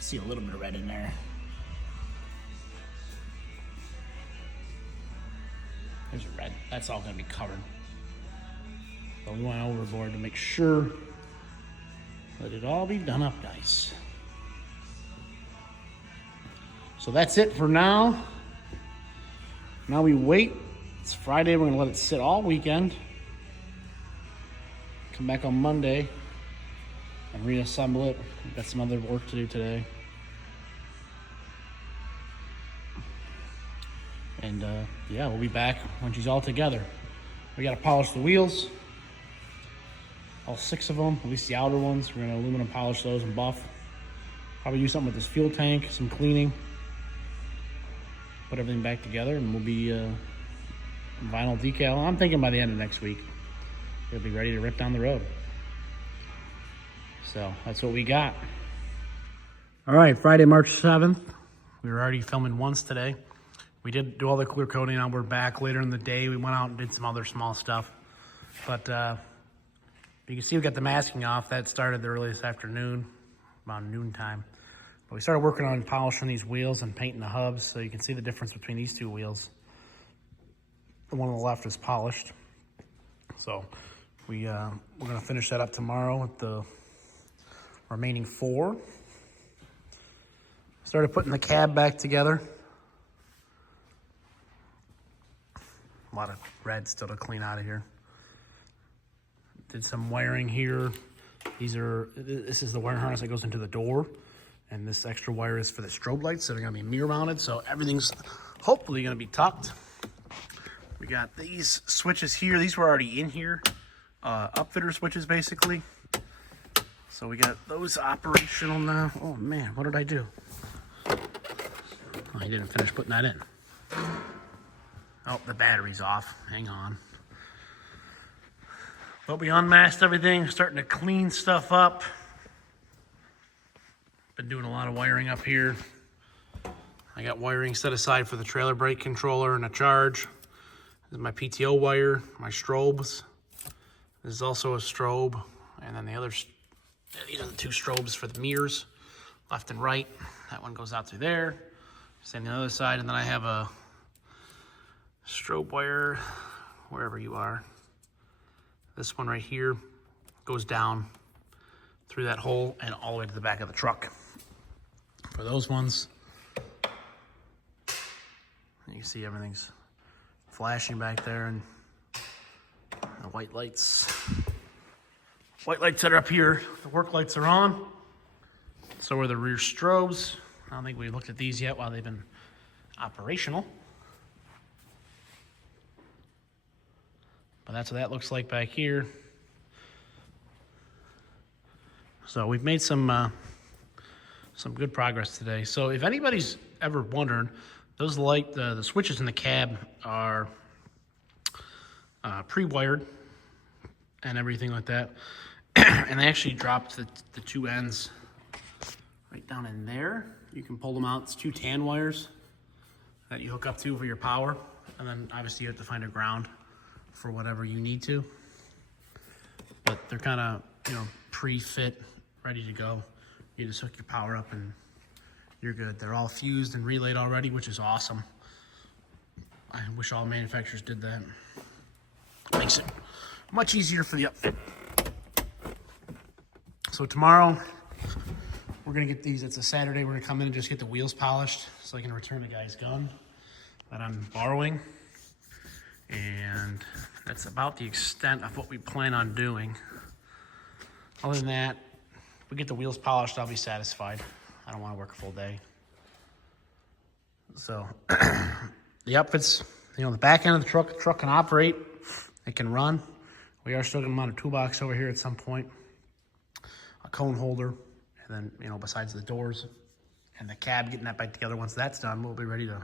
See a little bit of red in there. There's a red. That's all gonna be covered. But we went overboard to make sure let it all be done up nice. So that's it for now. Now we wait. It's Friday. We're going to let it sit all weekend. Come back on Monday and reassemble it. We've got some other work to do today. And yeah, we'll be back when she's all together. We got to polish the wheels. All 6 of them, at least the outer ones. We're gonna aluminum polish those and buff. Probably use something with this fuel tank, some cleaning. Put everything back together and we'll be vinyl decal. I'm thinking by the end of next week, we'll be ready to rip down the road. So that's what we got. All right, Friday, March 7th. We were already filming once today. We did do all the clear coating. Now we're back later in the day. We went out and did some other small stuff. But you can see we got the masking off. That started early this afternoon, about noontime. But we started working on polishing these wheels and painting the hubs, so you can see the difference between these two wheels. The one on the left is polished. So we're going to finish that up tomorrow with the remaining 4. Started putting the cab back together. A lot of red still to clean out of here. Did some wiring here. This is the wire harness that goes into the door. And this extra wire is for the strobe lights, so they're gonna be mirror mounted. So everything's hopefully gonna be tucked. We got these switches here. These were already in here. Upfitter switches, basically. So we got those operational now. Oh man, what did I do? Oh, I didn't finish putting that in. Oh, the battery's off. Hang on. But we unmasked everything, starting to clean stuff up. Been doing a lot of wiring up here. I got wiring set aside for the trailer brake controller and a charge. This is my PTO wire, my strobes. This is also a strobe. And then these are the 2 strobes for the mirrors, left and right. That one goes out through there. Same on the other side, and then I have a strobe wire, wherever you are. This one right here goes down through that hole and all the way to the back of the truck. For those ones, you can see everything's flashing back there, and the white lights. White lights that are up here, the work lights are on. So are the rear strobes. I don't think we looked at these yet while they've been operational. But that's what that looks like back here. So we've made some good progress today. So if anybody's ever wondered, those the switches in the cab are pre-wired and everything like that. And they actually dropped the 2 ends right down in there. You can pull them out. It's 2 tan wires that you hook up to for your power. And then obviously you have to find a ground for whatever you need to. But they're kind of, pre-fit, ready to go. You just hook your power up and you're good. They're all fused and relayed already, which is awesome. I wish all manufacturers did that. Makes it much easier for the upfit. So tomorrow, we're gonna get these. It's a Saturday. We're gonna come in and just get the wheels polished so I can return the guy's gun that I'm borrowing. And that's about the extent of what we plan on doing. Other than that, if we get the wheels polished, I'll be satisfied. I don't want to work a full day. So the upfits, the back end of the truck can operate. It can run. We are still gonna mount a toolbox over here at some point, a cone holder, and then, besides the doors and the cab, getting that back together. Once that's done, we'll be ready to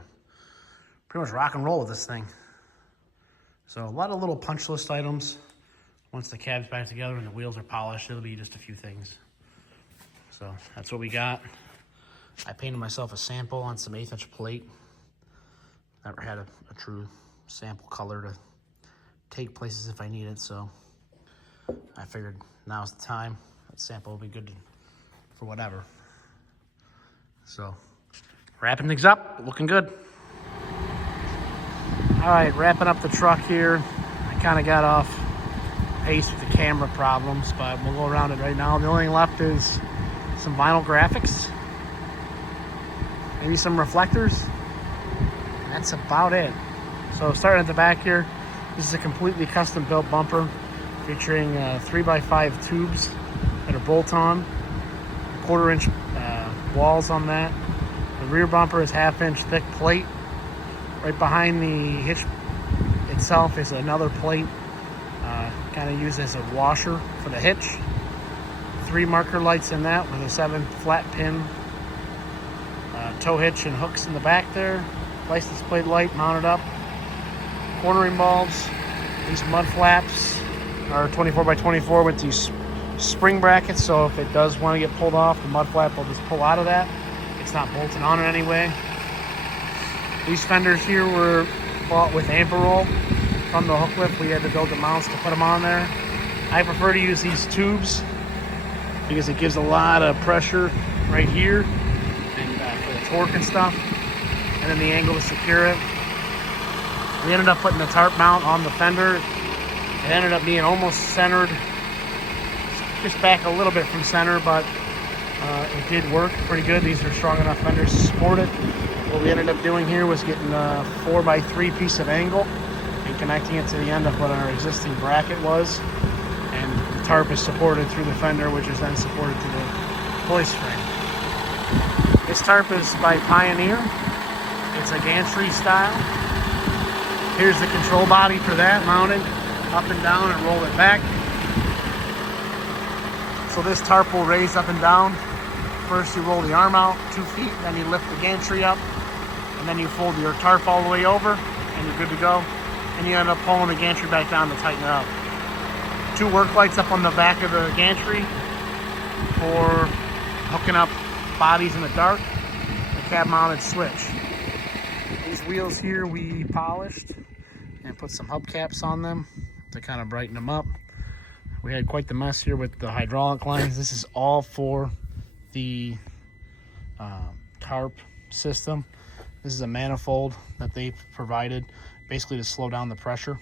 pretty much rock and roll with this thing. So a lot of little punch list items. Once the cab's back together and the wheels are polished, it'll be just a few things. So that's what we got. I painted myself a sample on some 1/8 inch plate. Never had a true sample color to take places if I need it, so I figured now's the time. That sample will be good for whatever. So wrapping things up, looking good. All right, wrapping up the truck here. I kind of got off pace with the camera problems, but we'll go around it right now. The only thing left is some vinyl graphics, maybe some reflectors. And that's about it. So starting at the back here, this is a completely custom built bumper featuring 3x5 tubes that are bolt-on, 1/4 inch walls on that. The rear bumper is 1/2 inch thick plate. Right behind the hitch itself is another plate, kind of used as a washer for the hitch. 3 marker lights in that with a 7 flat pin tow hitch and hooks in the back there. License plate light mounted up. Cornering bulbs. These mud flaps are 24x24 with these spring brackets, so if it does want to get pulled off, the mud flap will just pull out of that. It's not bolted on in any way. These fenders here were bought with Ampiroll from the Hooklift. We had to build the mounts to put them on there. I prefer to use these tubes because it gives a lot of pressure right here and for the torque and stuff, and then the angle to secure it. We ended up putting the tarp mount on the fender. It ended up being almost centered, just back a little bit from center, but it did work pretty good. These are strong enough fenders to support it. What we ended up doing here was getting a 4x3 piece of angle and connecting it to the end of what our existing bracket was. And the tarp is supported through the fender, which is then supported to the hoist frame. This tarp is by Pioneer. It's a gantry style. Here's the control body for that, mounted up and down and roll it back. So this tarp will raise up and down. First you roll the arm out 2 feet, then you lift the gantry up, and then you fold your tarp all the way over, and you're good to go. And you end up pulling the gantry back down to tighten it up. 2 work lights up on the back of the gantry for hooking up bodies in the dark. The cab mounted switch. These wheels here we polished and put some hubcaps on them to kind of brighten them up. We had quite the mess here with the hydraulic lines. This is all for the Tarp system. This is a manifold that they provided basically to slow down the pressure.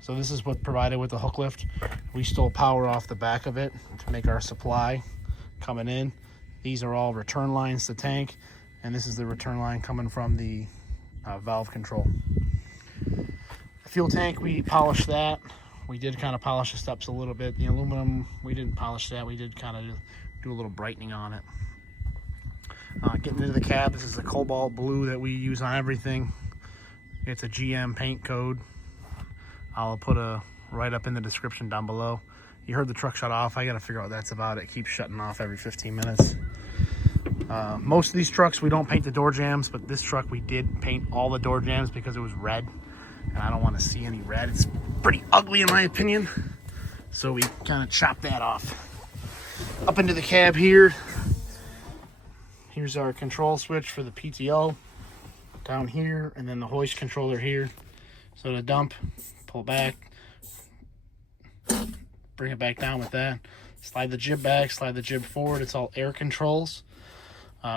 So this is what provided with the Hooklift. We stole power off the back of it to make our supply coming in. These are all return lines to tank, and this is the return line coming from the valve control. The fuel tank, we polished that. We did kind of polish the steps a little bit. The aluminum, we didn't polish that. We did kind of do a little brightening on it. Getting into the cab, this is the cobalt blue that we use on everything. It's a GM paint code. I'll put a right up in the description down below. You heard the truck shut off. I got to figure out what that's about. It keeps shutting off every 15 minutes. Most of these trucks, we don't paint the door jambs, but this truck we did paint all the door jambs because it was red, and I don't want to see any red. It's pretty ugly in my opinion, so we kind of chopped that off. Up into the cab here. Here's our control switch for the PTO down here, and then the hoist controller here. So to dump, pull back, bring it back down with that. Slide the jib back, slide the jib forward. It's all air controls.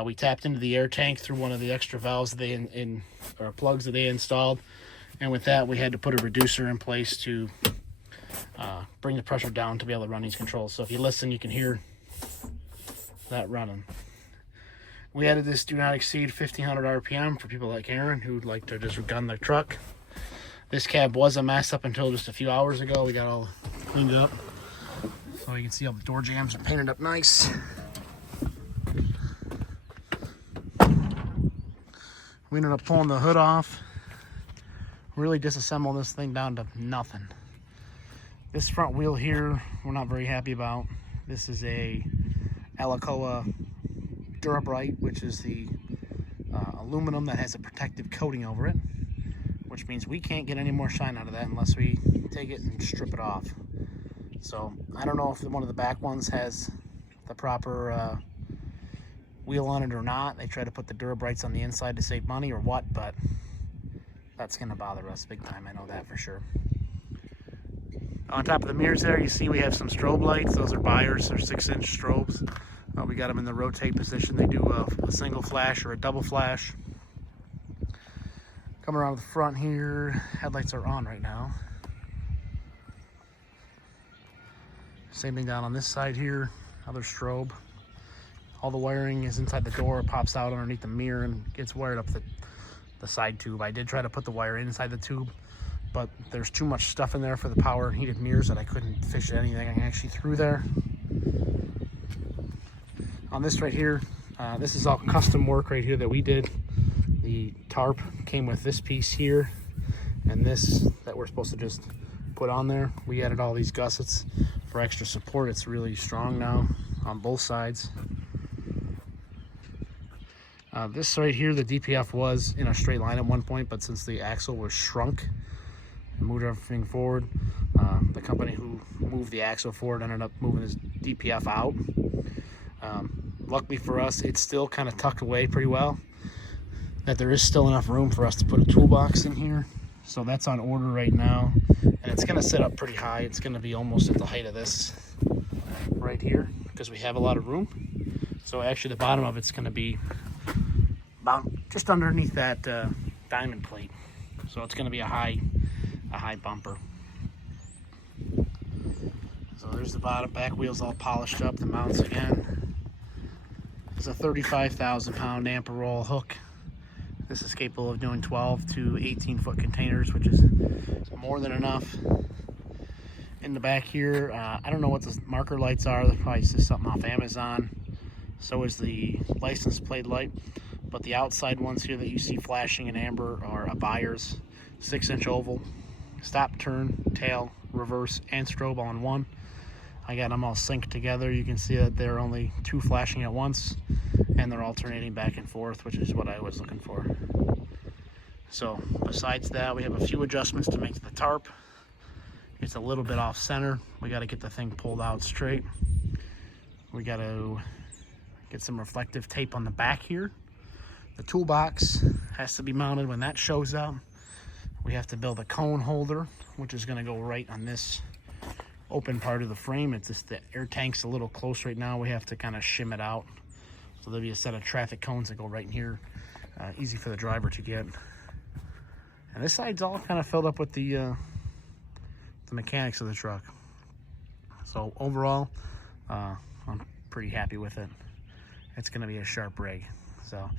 We tapped into the air tank through one of the extra valves that they or plugs that they installed, and with that we had to put a reducer in place to bring the pressure down to be able to run these controls. So if you listen, you can hear that running. We added this do not exceed 1500 RPM for people like Aaron who'd like to just gun their truck. This cab was a mess up until just a few hours ago. We got all cleaned up. So you can see all the door jambs are painted up nice. We ended up pulling the hood off. Really disassemble this thing down to nothing. This front wheel here, we're not very happy about. This is a Alcoa Durabrite, which is the aluminum that has a protective coating over it, which means we can't get any more shine out of that unless we take it and strip it off. So I don't know if one of the back ones has the proper wheel on it or not. They try to put the Durabrites on the inside to save money or what, but that's going to bother us big time. I know that for sure. On top of the mirrors there, you see we have some strobe lights. Those are Buyers. They're 6-inch strobes. We got them in the rotate position. They do a single flash or a double flash. Coming around the front here, headlights are on right now. Same thing down on this side here, other strobe. All the wiring is inside the door, it pops out underneath the mirror and gets wired up the side tube. I did try to put the wire inside the tube, but there's too much stuff in there for the power and heated mirrors that I couldn't fish anything actually through there. On this right here, this is all custom work right here that we did. The tarp came with this piece here and this that we're supposed to just put on there. We added all these gussets for extra support. It's really strong now on both sides. This right here, the DPF was in a straight line at one point, but since the axle was shrunk and moved everything forward, the company who moved the axle forward ended up moving his DPF out. Luckily for us, it's still kind of tucked away pretty well. that there is still enough room for us to put a toolbox in here. So that's on order right now, and it's gonna sit up pretty high. It's gonna be almost at the height of this right here because we have a lot of room. So actually the bottom of it's gonna be about just underneath that diamond plate. So it's gonna be a high bumper. So there's the bottom, back wheels all polished up, the mounts again. It's a 35,000 pound Ampiroll hook. This is capable of doing 12 to 18 foot containers, which is more than enough. In the back here, I don't know what the marker lights are. They're probably just something off Amazon. So is the license plate light. But the outside ones here that you see flashing in amber are a Buyer's 6-inch oval. Stop, turn, tail, reverse, and strobe all in one. I got them all synced together. You can see that they're only 2 flashing at once, and they're alternating back and forth, which is what I was looking for. So besides that, we have a few adjustments to make to the tarp. It's a little bit off center. We got to get the thing pulled out straight. We got to get some reflective tape on the back here. The toolbox has to be mounted when that shows up. We have to build a cone holder, which is going to go right on this open part of the frame. It's just the air tank's a little close right now. We have to kind of shim it out. So there'll be a set of traffic cones that go right in here. Easy for the driver to get. And this side's all kind of filled up with the mechanics of the truck. So overall, I'm pretty happy with it. It's going to be a sharp rig. So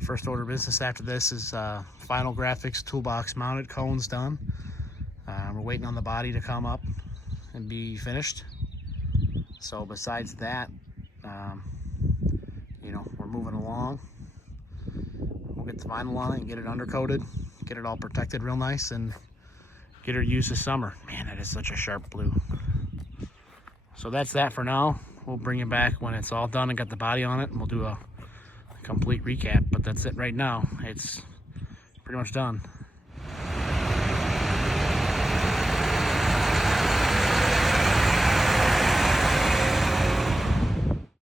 first order of business after this is final graphics, toolbox mounted, cones done. We're waiting on the body to come up and be finished. So besides that, you know, we're moving along. We'll get the vinyl on it and get it undercoated, get it all protected real nice, and get her used this summer. Man, that is such a sharp blue. So that's that for now. We'll bring it back when it's all done and got the body on it, and we'll do a complete recap. But that's it right now. It's pretty much done.